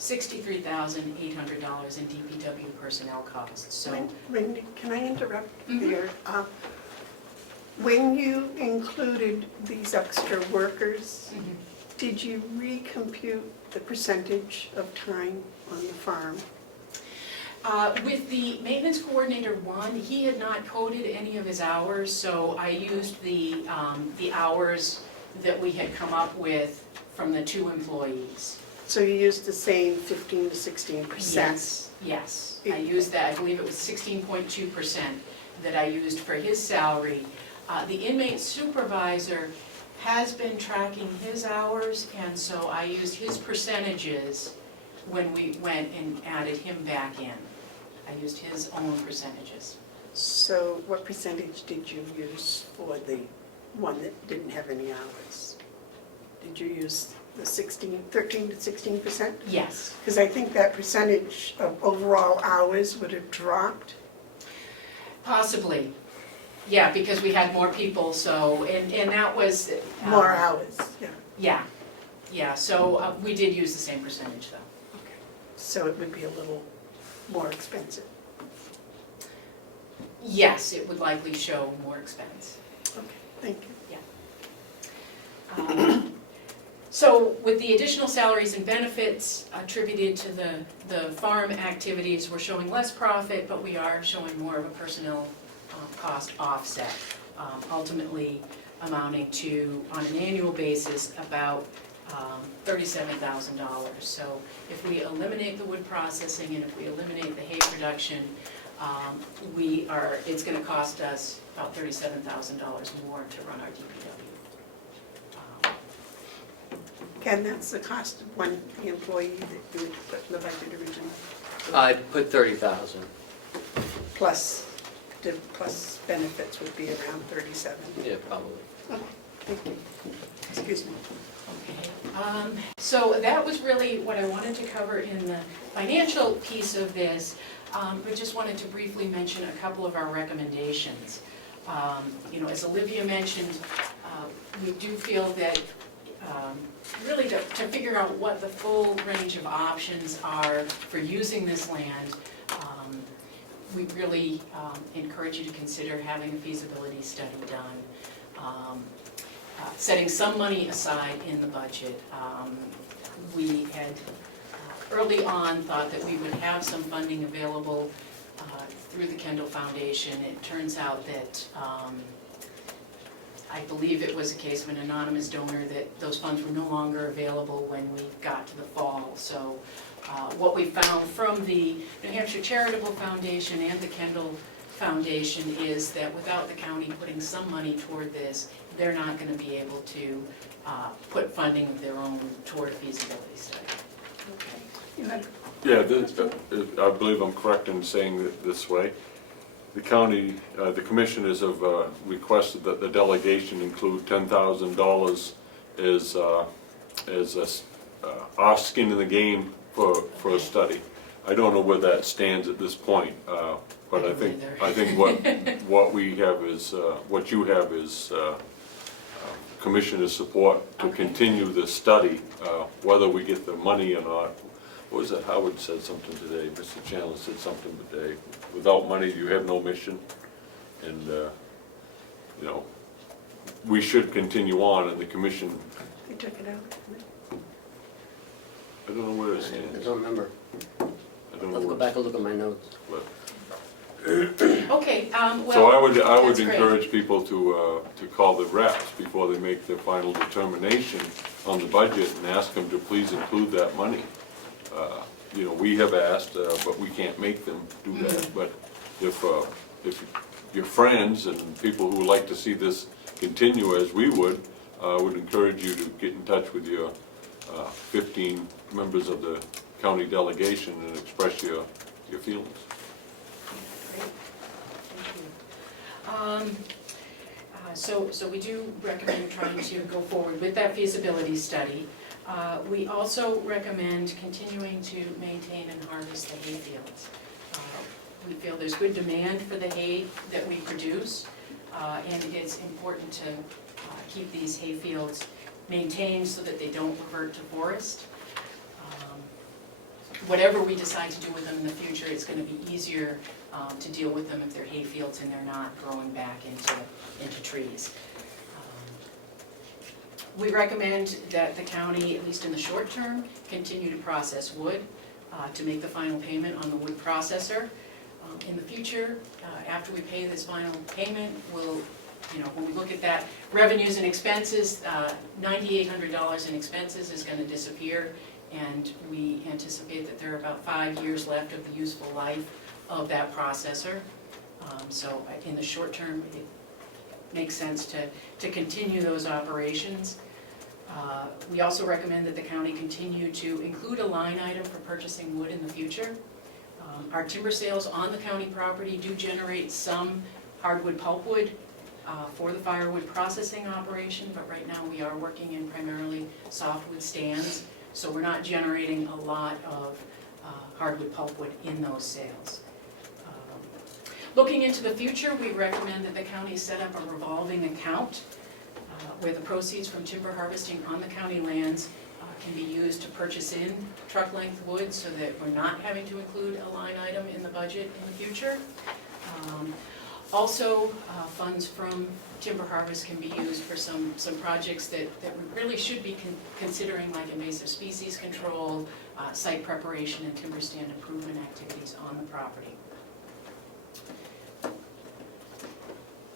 $63,800 in DPW personnel costs. So, Wendy, can I interrupt Mhm. there? When you included these extra workers, did you recompute the percentage of time on the farm? with the maintenance coordinator 1, he had not coded any of his hours, so I used the hours that we had come up with from the 2 employees. So you used the same 15 to 16%? Yes, I used that, I believe it was 16.2% that I used for his salary. The inmate supervisor has been tracking his hours, and so I used his percentages when we went and added him back in. I used his own percentages. So what percentage did you use for the one that didn't have any hours? Did you use the 13 to 16%? Yes. Because I think that percentage of overall hours would have dropped. Possibly. Yeah, because we had more people, so, and that was... More hours, yeah. Yeah, so we did use the same percentage though. Okay. So it would be a little more expensive. Yes, it would likely show more expense. Okay, thank you. So with the additional salaries and benefits attributed to the farm activities, we're showing less profit, but we are showing more of a personnel cost offset, ultimately amounting to, on an annual basis, about $37,000. So if we eliminate the wood processing and if we eliminate the hay production, it's gonna cost us about $37,000 more to run our DPW. Ken, that's the cost of one employee that you would put in the budget originally, I put 30,000. plus benefits would be around 37. Yeah, probably. Oh, thank you. Excuse me. Okay, so that was really what I wanted to cover in the financial piece of this. I just wanted to briefly mention a couple of our recommendations. As Olivia mentioned, we do feel that really to figure out what the full range of options are for using this land, we really encourage you to consider having a feasibility study done. Setting some money aside in the budget. We had early on thought that we would have some funding available through the Kendall Foundation. It turns out that I believe it was a case of an anonymous donor that those funds were no longer available when we got to the fall. So what we found from the New Hampshire Charitable Foundation and the Kendall Foundation is that without the county putting some money toward this, they're not going to be able to put funding of their own toward a feasibility study. Okay. You had Yeah, I believe I'm correct in saying it this way. The county, the commissioners have requested that the delegation include $10,000 as our skin in the game for a study. I don't know where that stands at this point, but I think what we have is, what you have is commissioner support to continue the study, whether we get the money or not. What was it, Howard said something today, Mr. Chandler said something today, without money you have no mission, and we should continue on, and the commission, They took it out. I don't know where it I stands. don't remember. I don't know Let's go where- back and look at my notes. but- Okay, well, So I would that's great. encourage people to call the reps before they make their final determination on the budget and ask them to please include that money. We have asked, but we can't make them do that. But if your friends and people who would like to see this continue as we would encourage you to get in touch with your 15 members of the county delegation and express your feelings. Great. Thank you. So we do recommend trying to go forward with that feasibility study. We also recommend continuing to maintain and harvest the hay fields. We feel there's good demand for the hay that we produce, and it's important to keep these hay fields maintained so that they don't revert to forest. Whatever we decide to do with them in the future, it's going to be easier to deal with them if they're hay fields and they're not growing back into trees. We recommend that the county, at least in the short term, continue to process wood to make the final payment on the wood processor. In the future, after we pay this final payment, we'll, when we look at that, revenues and expenses, $9,800 in expenses is going to disappear, and we anticipate that there are about 5 years left of the useful life of that processor. So in the short term, it makes sense to continue those operations. We also recommend that the county continue to include a line item for purchasing wood in the future. Our timber sales on the county property do generate some hardwood pulpwood for the firewood processing operation, but right now we are working in primarily softwood stands, so we're not generating a lot of hardwood pulpwood in those sales. Looking into the future, we recommend that the county set up a revolving account where the proceeds from timber harvesting on the county lands can be used to purchase in truck-length wood so that we're not having to include a line item in the budget in the future. Also, funds from timber harvest can be used for some projects that we really should be considering, like invasive species control, site preparation, and timber stand improvement activities on the property.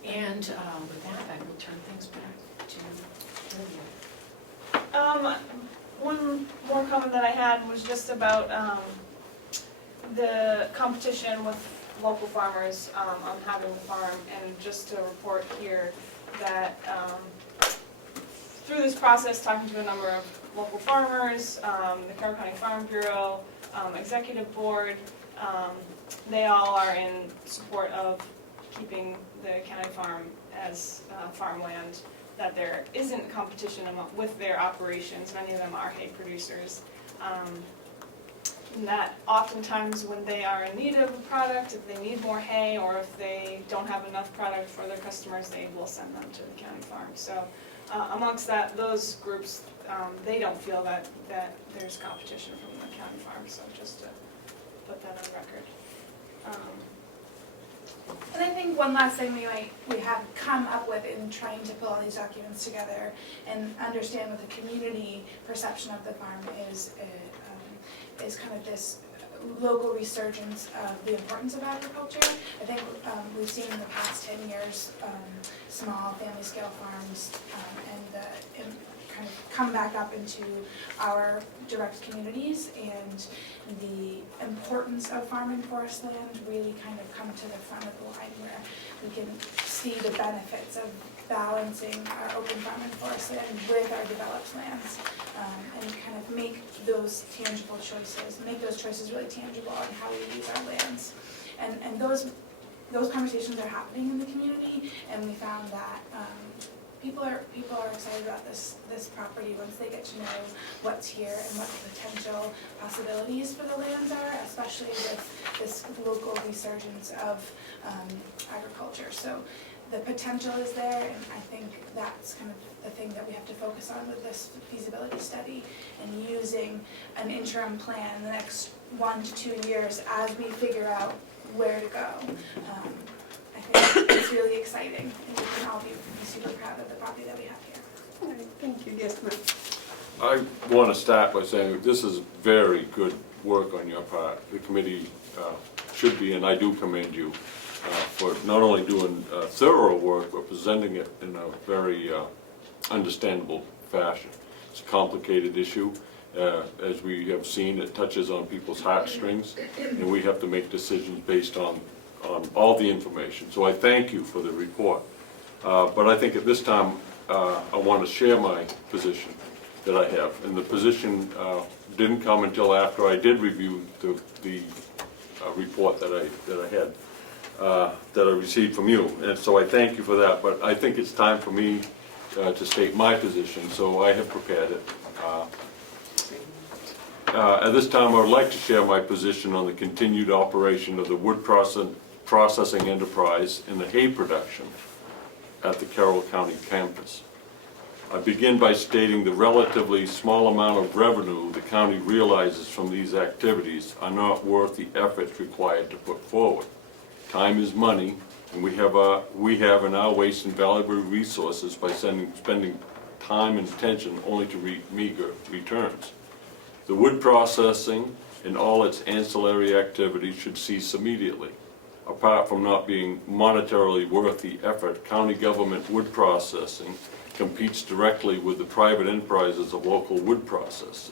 And with that, I will turn things back to Olivia. One more comment that I had was just about the competition with local farmers on having the farm, and just to report here that through this process, talking to a number of local farmers, the Carroll County Farm Bureau, Executive Board, they all are in support of keeping the county farm as farmland, that there isn't competition with their operations. Many of them are hay producers. And that oftentimes when they are in need of a product, if they need more hay, or if they don't have enough product for their customers, they will send them to the county farm. So amongst those groups, they don't feel that there's competition from the county farm, so just to put that on record. And I think one last thing we have come up with in trying to pull all these documents together and understand what the community perception of the farm is kind of this local resurgence of the importance of agriculture. I think we've seen in the past 10 years small family scale farms and kind of come back up into our direct communities, and the importance of farm and forest land really kind of come to the front of the line, where we can see the benefits of balancing our open farm and forest land with our developed lands, and kind of make those tangible choices, make those choices really tangible on how we use our lands. And those conversations are happening in the community, and we found that people are excited about this property once they get to know what's here and what the potential possibilities for the lands are, especially with this local resurgence of agriculture. So the potential is there, and I think that's kind of the thing that we have to focus on with this feasibility study, and using an interim plan in the next 1 to 2 years as we figure out where to go. I think it's really exciting, and we can all be super proud of the property that we have here. All right, thank you. Yes, ma'am. I want to start by saying this is very good work on your part. The committee should be, and I do commend you for not only doing thorough work, but presenting it in a very understandable fashion. It's a complicated issue. As we have seen, it touches on people's heartstrings, and we have to make decisions based on all the information. So I thank you for the report. But I think at this time, I want to share my position that I have. And the position didn't come until after I did review the report that I had, that I received from you. And so I thank you for that. But I think it's time for me to state my position, so I have prepared it. At this time, I would like to share my position on the continued operation of the wood processing enterprise and the hay production at the Carroll County campus. I begin by stating the relatively small amount of revenue the county realizes from these activities are not worth the efforts required to put forward. Time is money, and we have and are wasting valuable resources by spending time and attention only to reap meager returns. The wood processing and all its ancillary activities should cease immediately. Apart from not being monetarily worth the effort, county government wood processing competes directly with the private enterprises of local wood processors.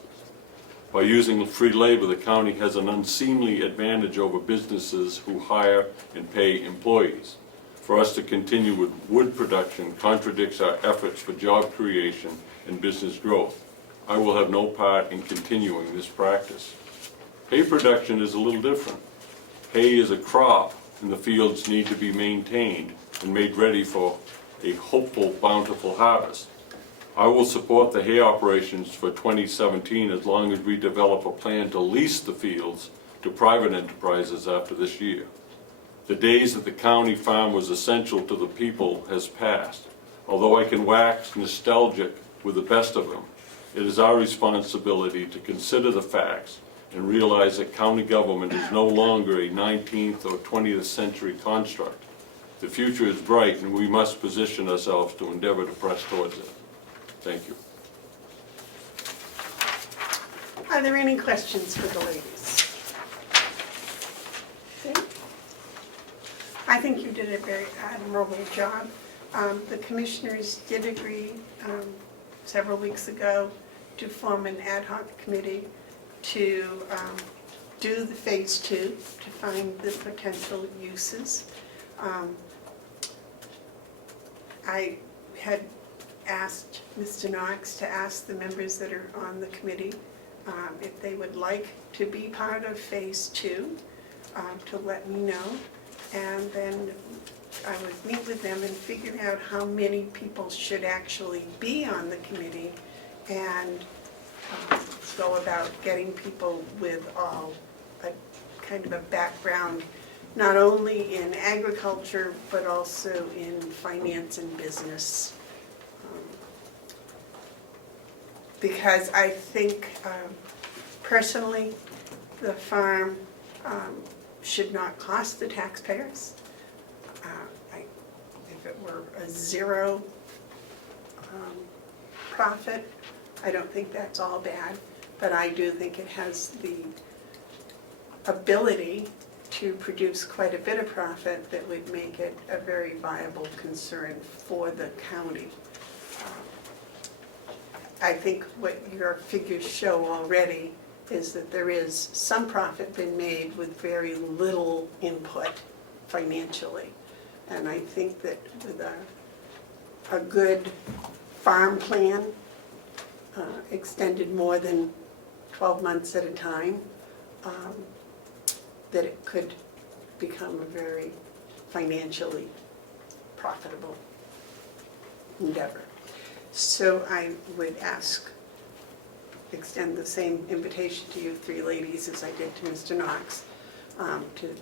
By using free labor, the county has an unseemly advantage over businesses who hire and pay employees. For us to continue with wood production contradicts our efforts for job creation and business growth. I will have no part in continuing this practice. Hay production is a little different. Hay is a crop, and the fields need to be maintained and made ready for a hopeful, bountiful harvest. I will support the hay operations for 2017 as long as we develop a plan to lease the fields to private enterprises after this year. The days that the county farm was essential to the people has passed. Although I can wax nostalgic with the best of them, it is our responsibility to consider the facts and realize that county government is no longer a 19th or 20th century construct. The future is bright, and we must position ourselves to endeavor to press towards it. Thank you. Are there any questions for the ladies? Okay. I think you did a very admirable job. The commissioners did agree several weeks ago to form an ad hoc committee to do the phase 2 to find the potential uses. I had asked Mr. Knox to ask the members that are on the committee if they would like to be part of phase 2, to let me know. And then I would meet with them and figure out how many people should actually be on the committee and go about getting people with all a kind of a background, not only in agriculture, but also in finance and business. Because I think, personally, the farm should not cost the taxpayers. If it were a zero profit, I don't think that's all bad, but I do think it has the ability to produce quite a bit of profit that would make it a very viable concern for the county. I think what your figures show already is that there is some profit been made with very little input financially. And I think that with a good farm plan, extended more than 12 months at a time, that it could become a very financially profitable endeavor. So I would extend the same invitation to you three ladies as I did to Mr. Knox, to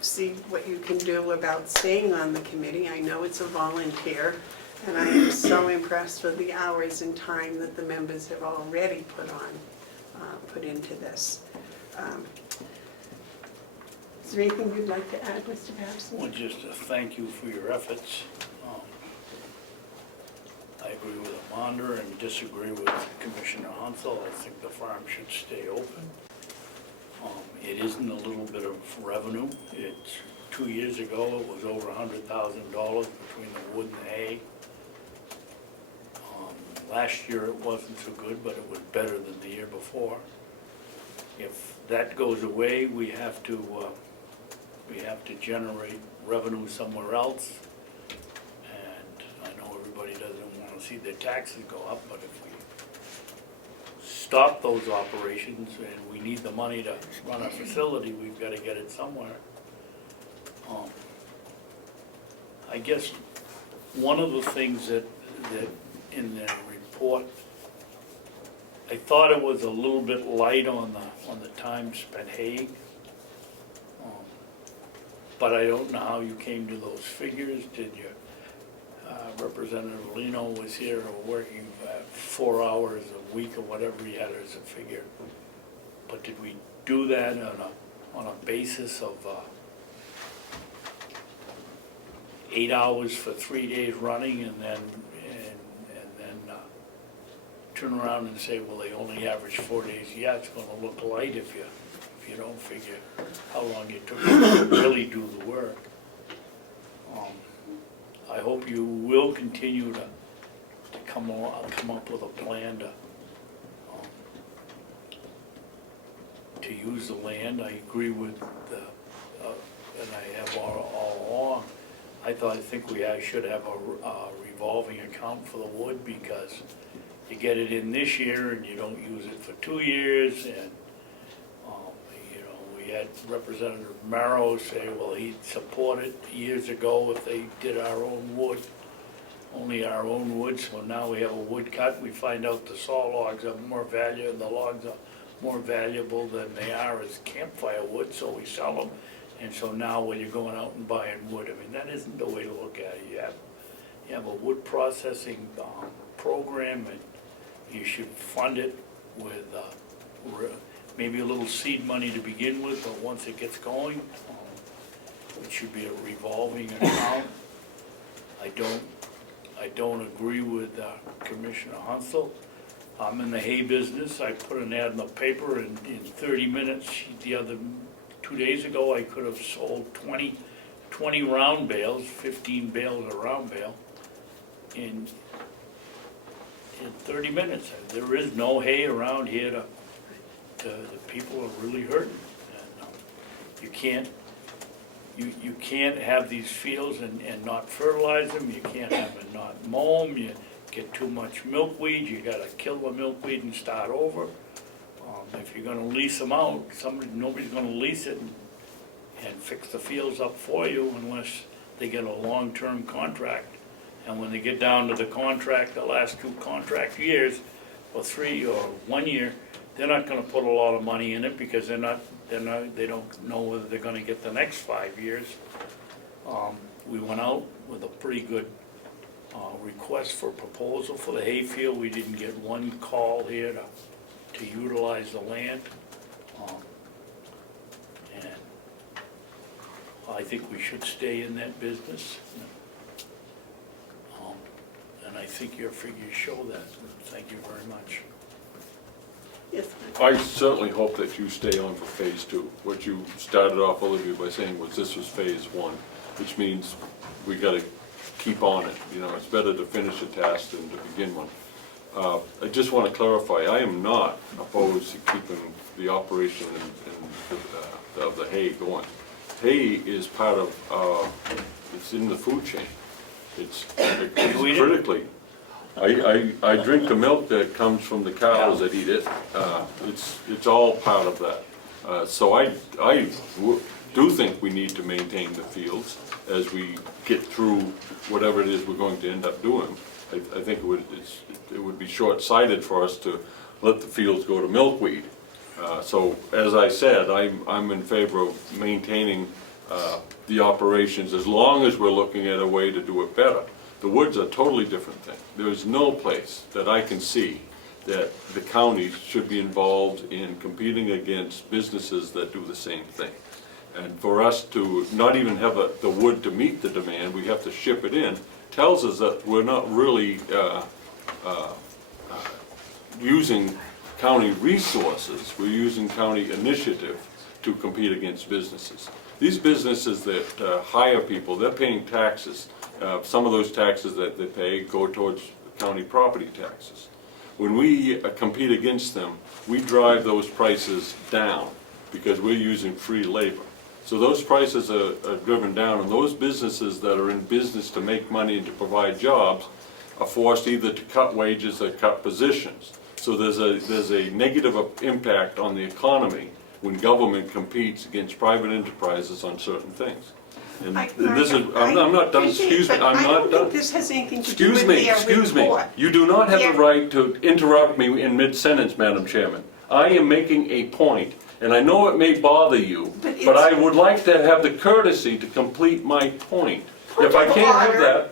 see what you can do about staying on the committee. I know it's a volunteer, and I am so impressed with the hours and time that the members have already put into this. Is there anything you'd like to add, Mr. Babson? Well, just a thank you for your efforts. I agree with Amanda and disagree with Commissioner Hounsel. I think the farm should stay open. It isn't a little bit of revenue. It's 2 years ago, it was over $100,000 between the wood and the hay. Last year it wasn't so good, but it was better than the year before. If that goes away, we have to generate revenue somewhere else. And I know everybody doesn't want to see their taxes go up, but if we stop those operations and we need the money to run a facility, we've got to get it somewhere. I guess one of the things that in the report, I thought it was a little bit light on the time spent haying. But I don't know how you came to those figures. Did you, Representative Lino was here working 4 hours a week or whatever he had as a figure. But did we do that on a basis of 8 hours for 3 days running and then turn around and say, well, they only average 4 days? Yeah, it's going to look light if you don't figure how long it took to really do the work. I hope you will continue to come up with a plan to use the land. I agree with and I have all along. I think I should have a revolving account for the wood, because you get it in this year and you don't use it for 2 years, and we had Representative Marrow say, well, he'd support it years ago if they did our own wood, only our own wood. So now we have a wood cut, we find out the saw logs are more valuable, the logs are more valuable than they are as campfire wood, so we sell them. And so now when you're going out and buying wood, I mean, that isn't the way to look at it. You have a wood processing program, and you should fund it with maybe a little seed money to begin with, but once it gets going, it should be a revolving account. I don't agree with Commissioner Hounsel. I'm in the hay business. I put an ad in the paper, and in 30 minutes, 2 days ago, I could have sold 20 round bales, 15 bales a round bale in 30 minutes. There is no hay around here the people are really hurting. And, you can't, you can't have these fields and not fertilize them, you can't have it not mow them, you get too much milkweed, you gotta kill the milkweed and start over. If you're gonna lease them out, nobody's gonna lease it and fix the fields up for you unless they get a long-term contract. And when they get down to the contract, the last 2 contract years, or 3 or 1 year, they're not gonna put a lot of money in it because they don't know whether they're gonna get the next 5 years. We went out with a pretty good request for proposal for the hayfield. We didn't get one call here to utilize the land. And I think we should stay in that business. And I think your figures show that. Thank you very much. Yes, I certainly hope that you stay on for phase 2. What you started off, Olivia, by saying was this was phase 1, which means we gotta keep on it. You know, it's better to finish a task than to begin one. I just want to clarify, I am not opposed to keeping the operation of the hay going. Hay is part of, it's in the food chain. It's critically. I drink the milk that comes from the cows that eat it. It's all part of that. So I do think we need to maintain the fields as we get through whatever it is we're going to end up doing. I think it would be short-sighted for us to let the fields go to milkweed. So as I said, I'm in favor of maintaining the operations as long as we're looking at a way to do it better. The woods are a totally different thing. There is no place that I can see that the county should be involved in competing against businesses that do the same thing. And for us to not even have the wood to meet the demand, we have to ship it in, tells us that we're not really using county resources, we're using county initiative to compete against businesses. These businesses that hire people, they're paying taxes. Some of those taxes that they pay go towards county property taxes. When we compete against them, we drive those prices down because we're using free labor. So those prices are driven down, and those businesses that are in business to make money and to provide jobs are forced either to cut wages or cut positions. So there's a negative impact on the economy when government competes against private enterprises on certain things. And this is, I'm not done, excuse me, I'm not done. I don't think this has anything to do with their report. Excuse me, you do not have the right to interrupt me in mid-sentence, Madam Chairman. I am making a point, and I know it may bother you, but I would like to have the courtesy to complete my point. If I can't have that.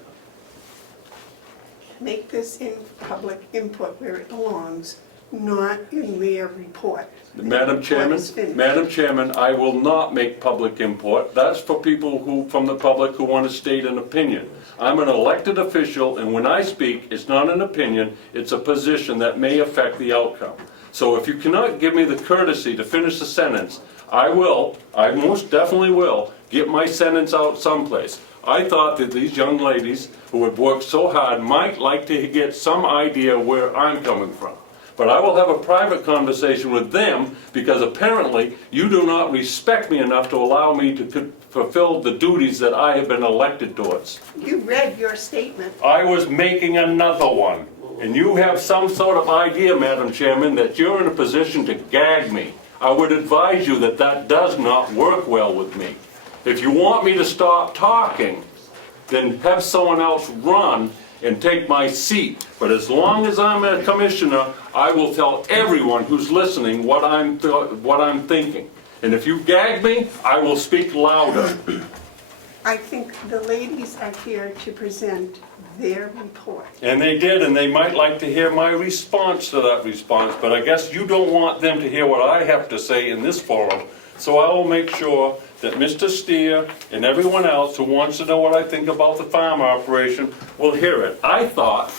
Make this in public input where it belongs, not in their report. Madam Chairman, I will not make public input. That's for people from the public who want to state an opinion. I'm an elected official, and when I speak, it's not an opinion, it's a position that may affect the outcome. So if you cannot give me the courtesy to finish the sentence, I most definitely will, get my sentence out someplace. I thought that these young ladies who have worked so hard might like to get some idea where I'm coming from. But I will have a private conversation with them because apparently you do not respect me enough to allow me to fulfill the duties that I have been elected towards. You read your statement. I was making another one. And you have some sort of idea, Madam Chairman, that you're in a position to gag me. I would advise you that that does not work well with me. If you want me to stop talking, then have someone else run and take my seat. But as long as I'm a commissioner, I will tell everyone who's listening what I'm thinking. And if you gag me, I will speak louder. I think the ladies are here to present their report. And they did, and they might like to hear my response to that response, but I guess you don't want them to hear what I have to say in this forum. So I will make sure that Mr. Steer and everyone else who wants to know what I think about the farm operation will hear it. I thought,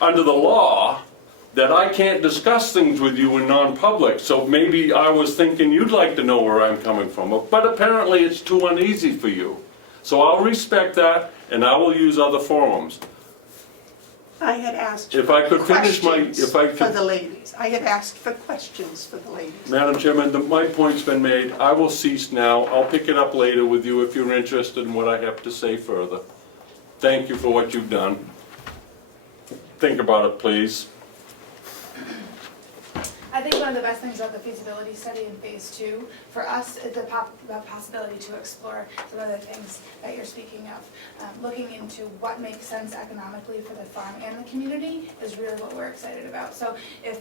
under the law, that I can't discuss things with you in non-public, so maybe I was thinking you'd like to know where I'm coming from, but apparently it's too uneasy for you. So I'll respect that, and I will use other forums. I had asked If for I could finish my- questions if I for could- the ladies. I had asked for questions for the ladies. Madam Chairman, my point's been made. I will cease now. I'll pick it up later with you if you're interested in what I have to say further. Thank you for what you've done. Think about it, please. I think one of the best things about the feasibility study in phase 2, for us, is the possibility to explore some of the things that you're speaking of. Looking into what makes sense economically for the farm and the community is really what we're excited about. So if,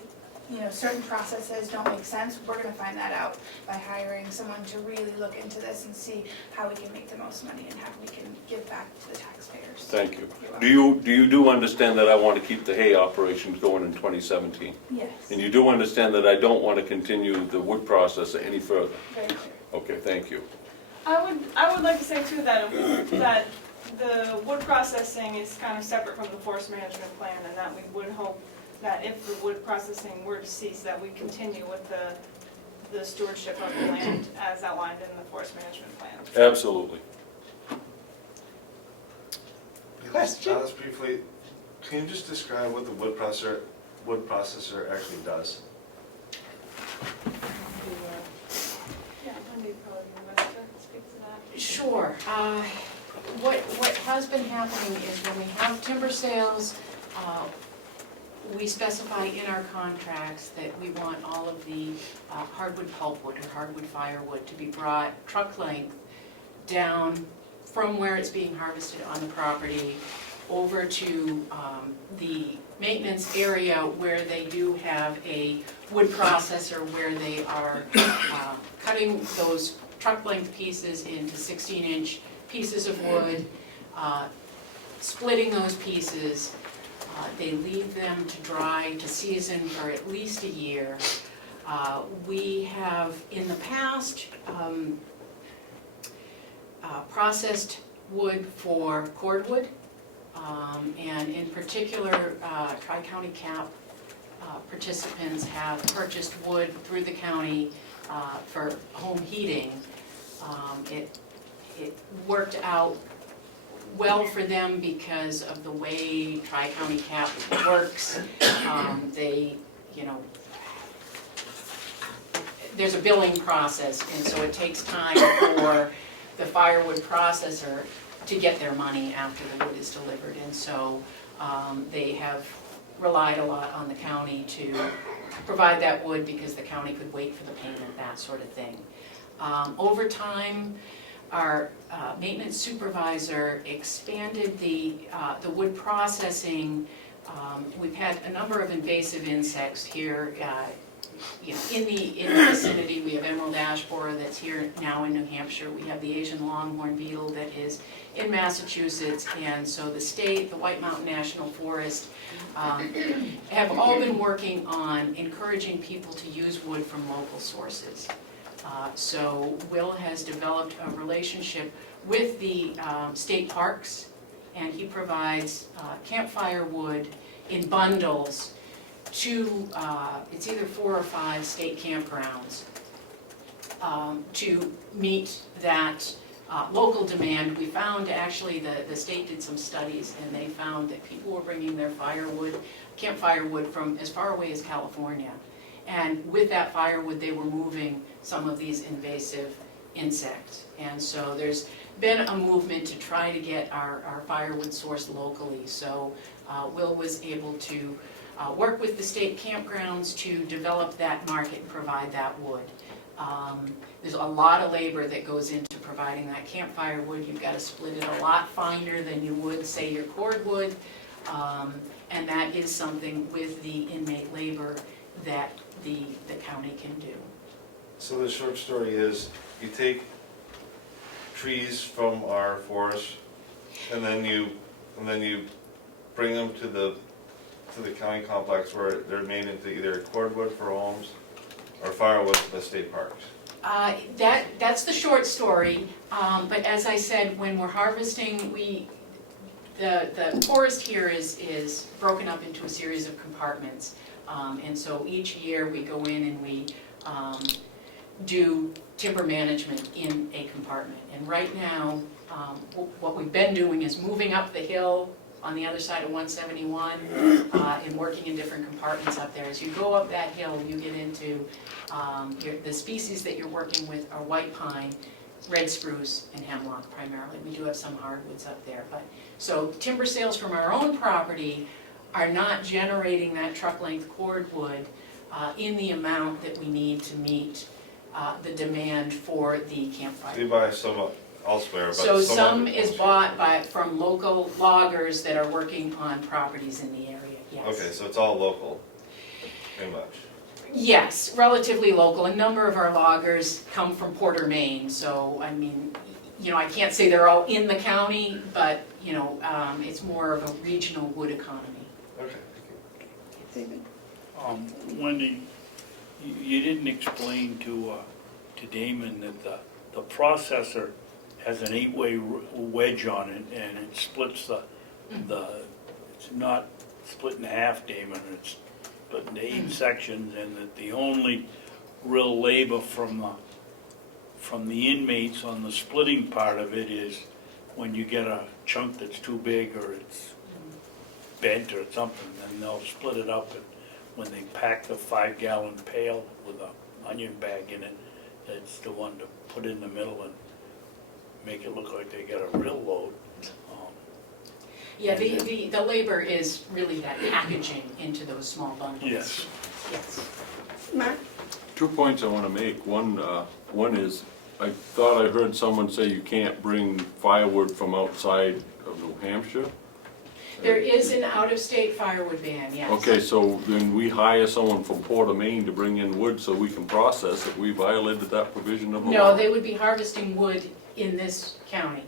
certain processes don't make sense, we're gonna find that out by hiring someone to really look into this and see how we can make the most money and how we can give back to the taxpayers. Thank you. You're welcome. Do you understand that I want to keep the hay operations going in 2017? Yes, And you do understand that I don't want to continue the wood process any further? very clear. Okay, thank you. I would like to say too that the wood processing is kind of separate from the forest management plan, and that we would hope that if the wood processing were to cease, that we continue with the stewardship of the land as outlined in the forest management plan. Absolutely. Question? Just briefly, can you just describe what the wood processor actually does? Yeah, Wendy probably would have to speak to that. Sure. What has been happening is when we have timber sales, we specify in our contracts that we want all of the hardwood pulpwood or hardwood firewood to be brought truck length down from where it's being harvested on the property over to the maintenance area where they do have a wood processor where they are cutting those truck length pieces into 16-inch pieces of wood, splitting those pieces. They leave them to dry, to season for at least a year. We have in the past processed wood for cordwood, and in particular, Tri-County CAP participants have purchased wood through the county for home heating. It worked out well for them because of the way Tri-County CAP works. They, there's a billing process, and so it takes time for the firewood processor to get their money after the wood is delivered. And so they have relied a lot on the county to provide that wood because the county could wait for the payment, that sort of thing. Over time, our maintenance supervisor expanded the wood processing. We've had a number of invasive insects here. In the vicinity, we have emerald ash borer that's here now in New Hampshire. We have the Asian longhorn beetle that is in Massachusetts, and so the state, the White Mountain National Forest, have all been working on encouraging people to use wood from local sources. So Will has developed a relationship with the state parks, and he provides campfire wood in bundles to, it's either 4 or 5 state campgrounds to meet that local demand. We found actually the state did some studies, and they found that people were bringing their firewood, campfire wood, from as far away as California. And with that firewood, they were moving some of these invasive insects. And so there's been a movement to try to get our firewood sourced locally. So Will was able to work with the state campgrounds to develop that market and provide that wood. There's a lot of labor that goes into providing that campfire wood. You've got to split it a lot finer than you would, say, your cordwood. And that is something with the inmate labor that the county can do. So the short story is, you take trees from our forest, and then you bring them to the county complex where they're made into either cordwood for homes or firewood for the state parks. That's the short story, but as I said, when we're harvesting, the forest here is broken up into a series of compartments. And so each year we go in and we do timber management in a compartment. And right now, what we've been doing is moving up the hill on the other side of 171, and working in different compartments up there. As you go up that hill, you get into, the species that you're working with are white pine, red spruce, and hemlock primarily. We do have some hardwoods up there, but, so timber sales from our own property are not generating that truck length cordwood in the amount that we need to meet the demand for the campfire. You buy some elsewhere, but So some of- is bought from local loggers that are working on properties in the area, yes. Okay, so it's all local, pretty much. Yes, relatively local. A number of our loggers come from Porter, Maine, so, I mean, you know, I can't say they're all in the county, but, you know, it's more of a regional wood economy. Okay. David? Wendy, you didn't explain to Damon that the processor has an 8-way wedge on it, and it splits it's not split in half, Damon, it's split into 8 sections, and that the only real labor from the inmates on the splitting part of it is when you get a chunk that's too big or it's bent or something, then they'll split it up, and when they pack the 5-gallon pail with an onion bag in it, that's the one to put in the middle and make it look like they got a real load. Yeah, the labor is really that packaging into those small bundles. Yes. Yes. Mark? 2 points I want to make. One is, I thought I heard someone say you can't bring firewood from outside of New Hampshire. There is an out-of-state firewood ban, yes. Okay, so then we hire someone from Port of Maine to bring in wood so we can process it. We violated that provision of the law? No, they would be harvesting wood in this county.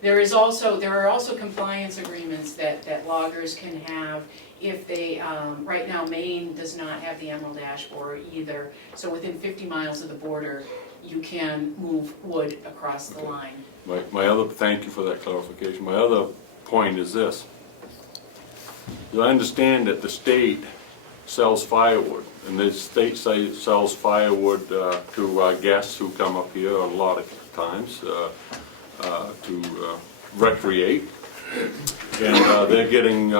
There are also compliance agreements that loggers can have if they, right now Maine does not have the emerald ash borer either, so within 50 miles of the border, you can move wood across the line. Thank you for that clarification. My other point is this. I understand that the state sells firewood, and the state sells firewood to guests who come up here a lot of times to recreate, and they're getting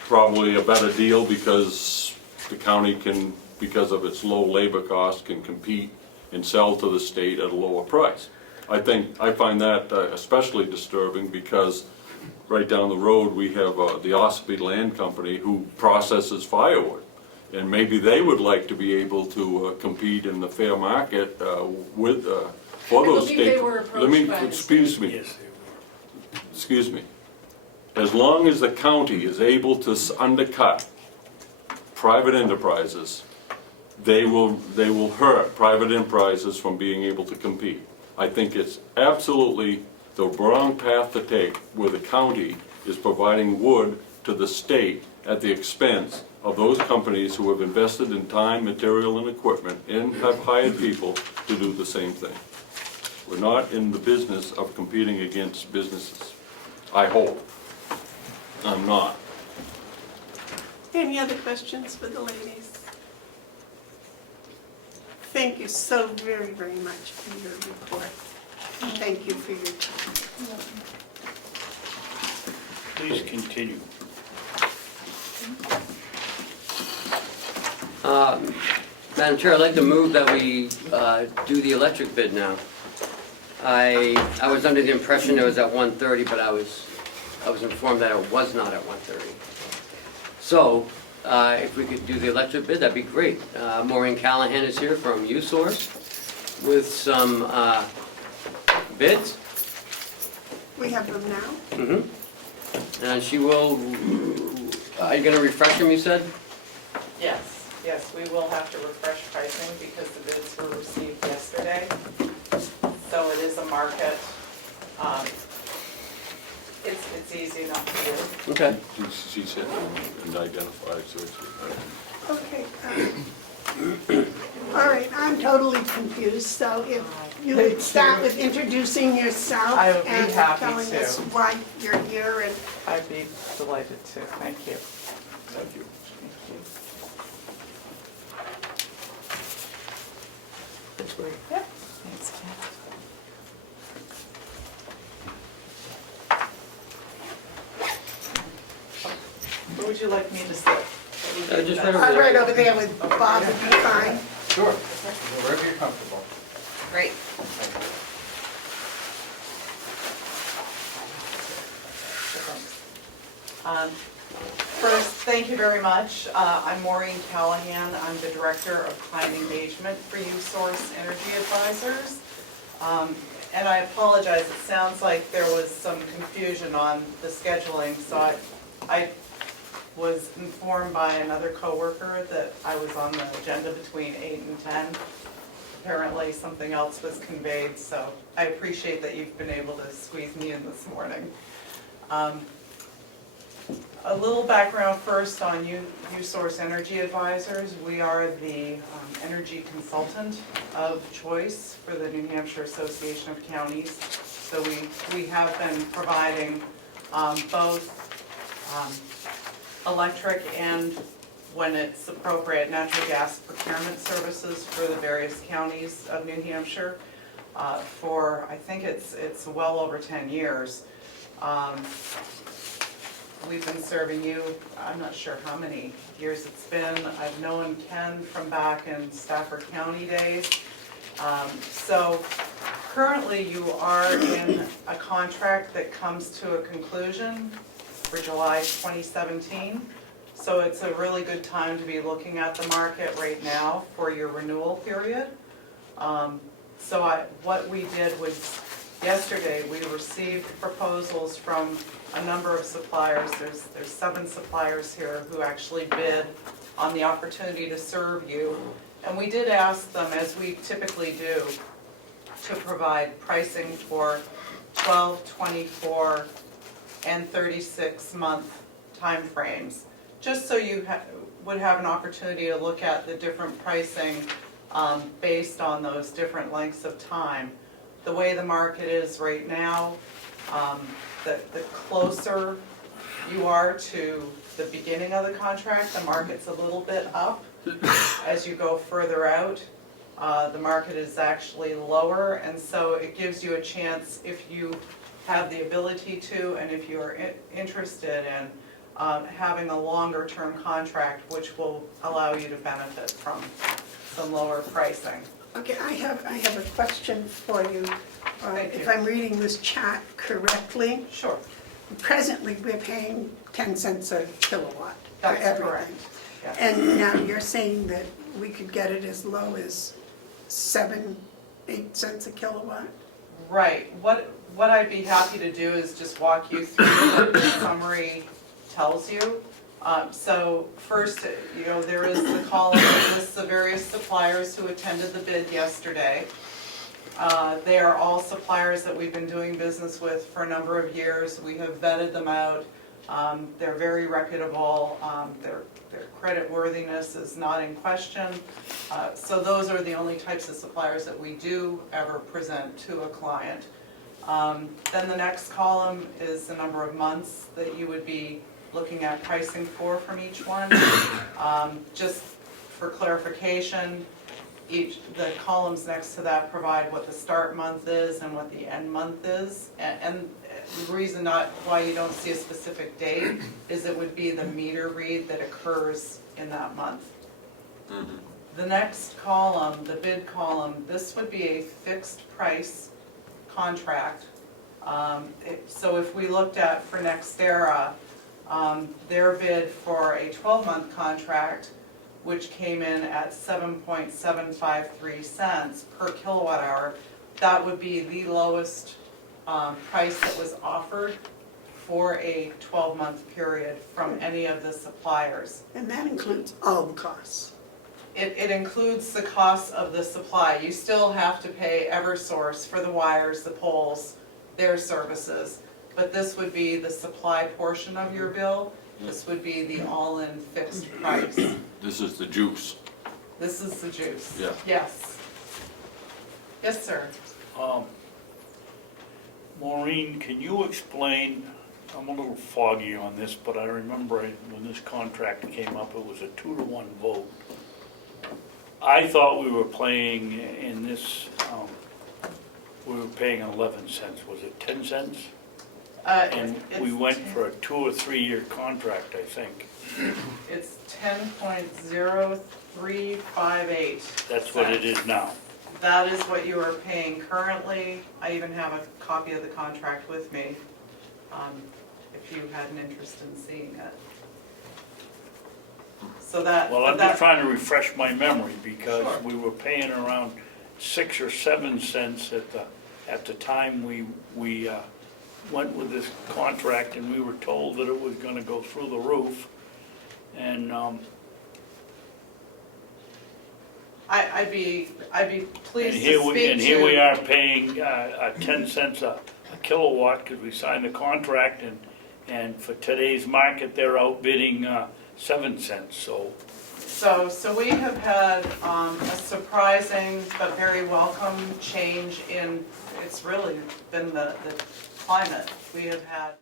probably a better deal because the county can, because of its low labor cost, can compete and sell to the state at a lower price. I find that especially disturbing because right down the road we have the Ossipee Land Company who processes firewood, and maybe they would like to be able to compete in the fair market with for those state. I believe they were approached by the excuse me. Yes, they were. Excuse me. As long as the county is able to undercut private enterprises, they will hurt private enterprises from being able to compete. I think it's absolutely the wrong path to take, where the county is providing wood to the state at the expense of those companies who have invested in time, material, and equipment, and have hired people to do the same thing. We're not in the business of competing against businesses. I hope. I'm not. Any other questions for the ladies? Thank you so very, very much for your report. Thank you for your time. Please continue. Madam Chair, I'd like to move that we do the electric bid now. I was under the impression it was at 1:30, but I was informed that it was not at 1:30. So, if we could do the electric bid, that'd be great. Maureen Callahan is here from USource with some bids. We have them now. Mm-hmm. And she will, are you gonna refresh them, you said? Yes, we will have to refresh pricing because the bids were received yesterday. So it is a market. It's easy enough to do. Okay. She said and identified, so it's. Okay. All right, I'm totally confused, so if you would start with introducing yourself I would be and happy telling to. us why you're here and I'd be delighted to. Thank you. Thank you. That's great. Yep. Thanks, Ken. Where would you like me to sit? Just right over I'm there. right over there with Bob, would be fine. Sure, wherever you're comfortable. Great. First, thank you very much. I'm Maureen Callahan. I'm the Director of Client Engagement for USource Energy Advisors. And I apologize, it sounds like there was some confusion on the scheduling, so I was informed by another coworker that I was on the agenda between 8 and 10. Apparently something else was conveyed, so I appreciate that you've been able to squeeze me in this morning. A little background first on USource Energy Advisors. We are the energy consultant of choice for the New Hampshire Association of Counties. So we have been providing both electric and, when it's appropriate, natural gas procurement services for the various counties of New Hampshire for, I think it's well over 10 years. We've been serving you, I'm not sure how many years it's been. I've known Ken from back in Stafford County days. So currently you are in a contract that comes to a conclusion for July 2017. So it's a really good time to be looking at the market right now for your renewal period. What we did was, yesterday we received proposals from a number of suppliers. There's 7 suppliers here who actually bid on the opportunity to serve you. And we did ask them, as we typically do, to provide pricing for 12, 24, and 36-month timeframes, just so you would have an opportunity to look at the different pricing based on those different lengths of time. The way the market is right now, the closer you are to the beginning of the contract, the market's a little bit up. As you go further out, the market is actually lower, and so it gives you a chance, if you have the ability to, and if you are interested in having a longer term contract, which will allow you to benefit from some lower pricing. Okay, I have a question for you. Thank If you. I'm reading this chat correctly, Sure, presently we're paying 10 cents a kilowatt for that's everything. correct. Yeah. And now you're saying that we could get it as low as 7, 8 cents a kilowatt? Right, what I'd be happy to do is just walk you through what the summary tells you. So first, there is the column that lists the various suppliers who attended the bid yesterday. They are all suppliers that we've been doing business with for a number of years. We have vetted them out. They're very reputable. Their credit worthiness is not in question. So those are the only types of suppliers that we do ever present to a client. Then the next column is the number of months that you would be looking at pricing for from each one. Just for clarification, the columns next to that provide what the start month is and what the end month is. And the reason why you don't see a specific date is it would be the meter read that occurs in that month. Mhm. The next column, the bid column, this would be a fixed price contract. So if we looked at for NextEra, their bid for a 12-month contract, which came in at 7.753 cents per kilowatt hour, that would be the lowest price that was offered for a 12-month period from any of the suppliers. And that includes all the costs. It includes the cost of the supply. You still have to pay Eversource for the wires, the poles, their services, but this would be the supply portion of your bill. This would be the all-in fixed price. This is the juice. This is the juice. Yeah. Yes. Yes, sir. Maureen, can you explain, I'm a little foggy on this, but I remember when this contract came up, it was a 2-to-1 vote. I thought we were paying in this, we were paying 11 cents, was it 10 cents? And we went for a 2 or 3 year contract, I think. It's 10.0358. That's what it is now. That is what you are paying currently. I even have a copy of the contract with me, if you had an interest in seeing it. So that. Well, I'm just trying to refresh my memory because Sure. we were paying around 6 or 7 cents at the time we went with this contract, and we were told that it was gonna go through the roof. And, I'd be pleased and to speak to. and here we are paying 10 cents a kilowatt because we signed the contract, and for today's market, they're outbidding 7 cents, so. So we have had a surprising but very welcome change in, it's really been the climate. We have had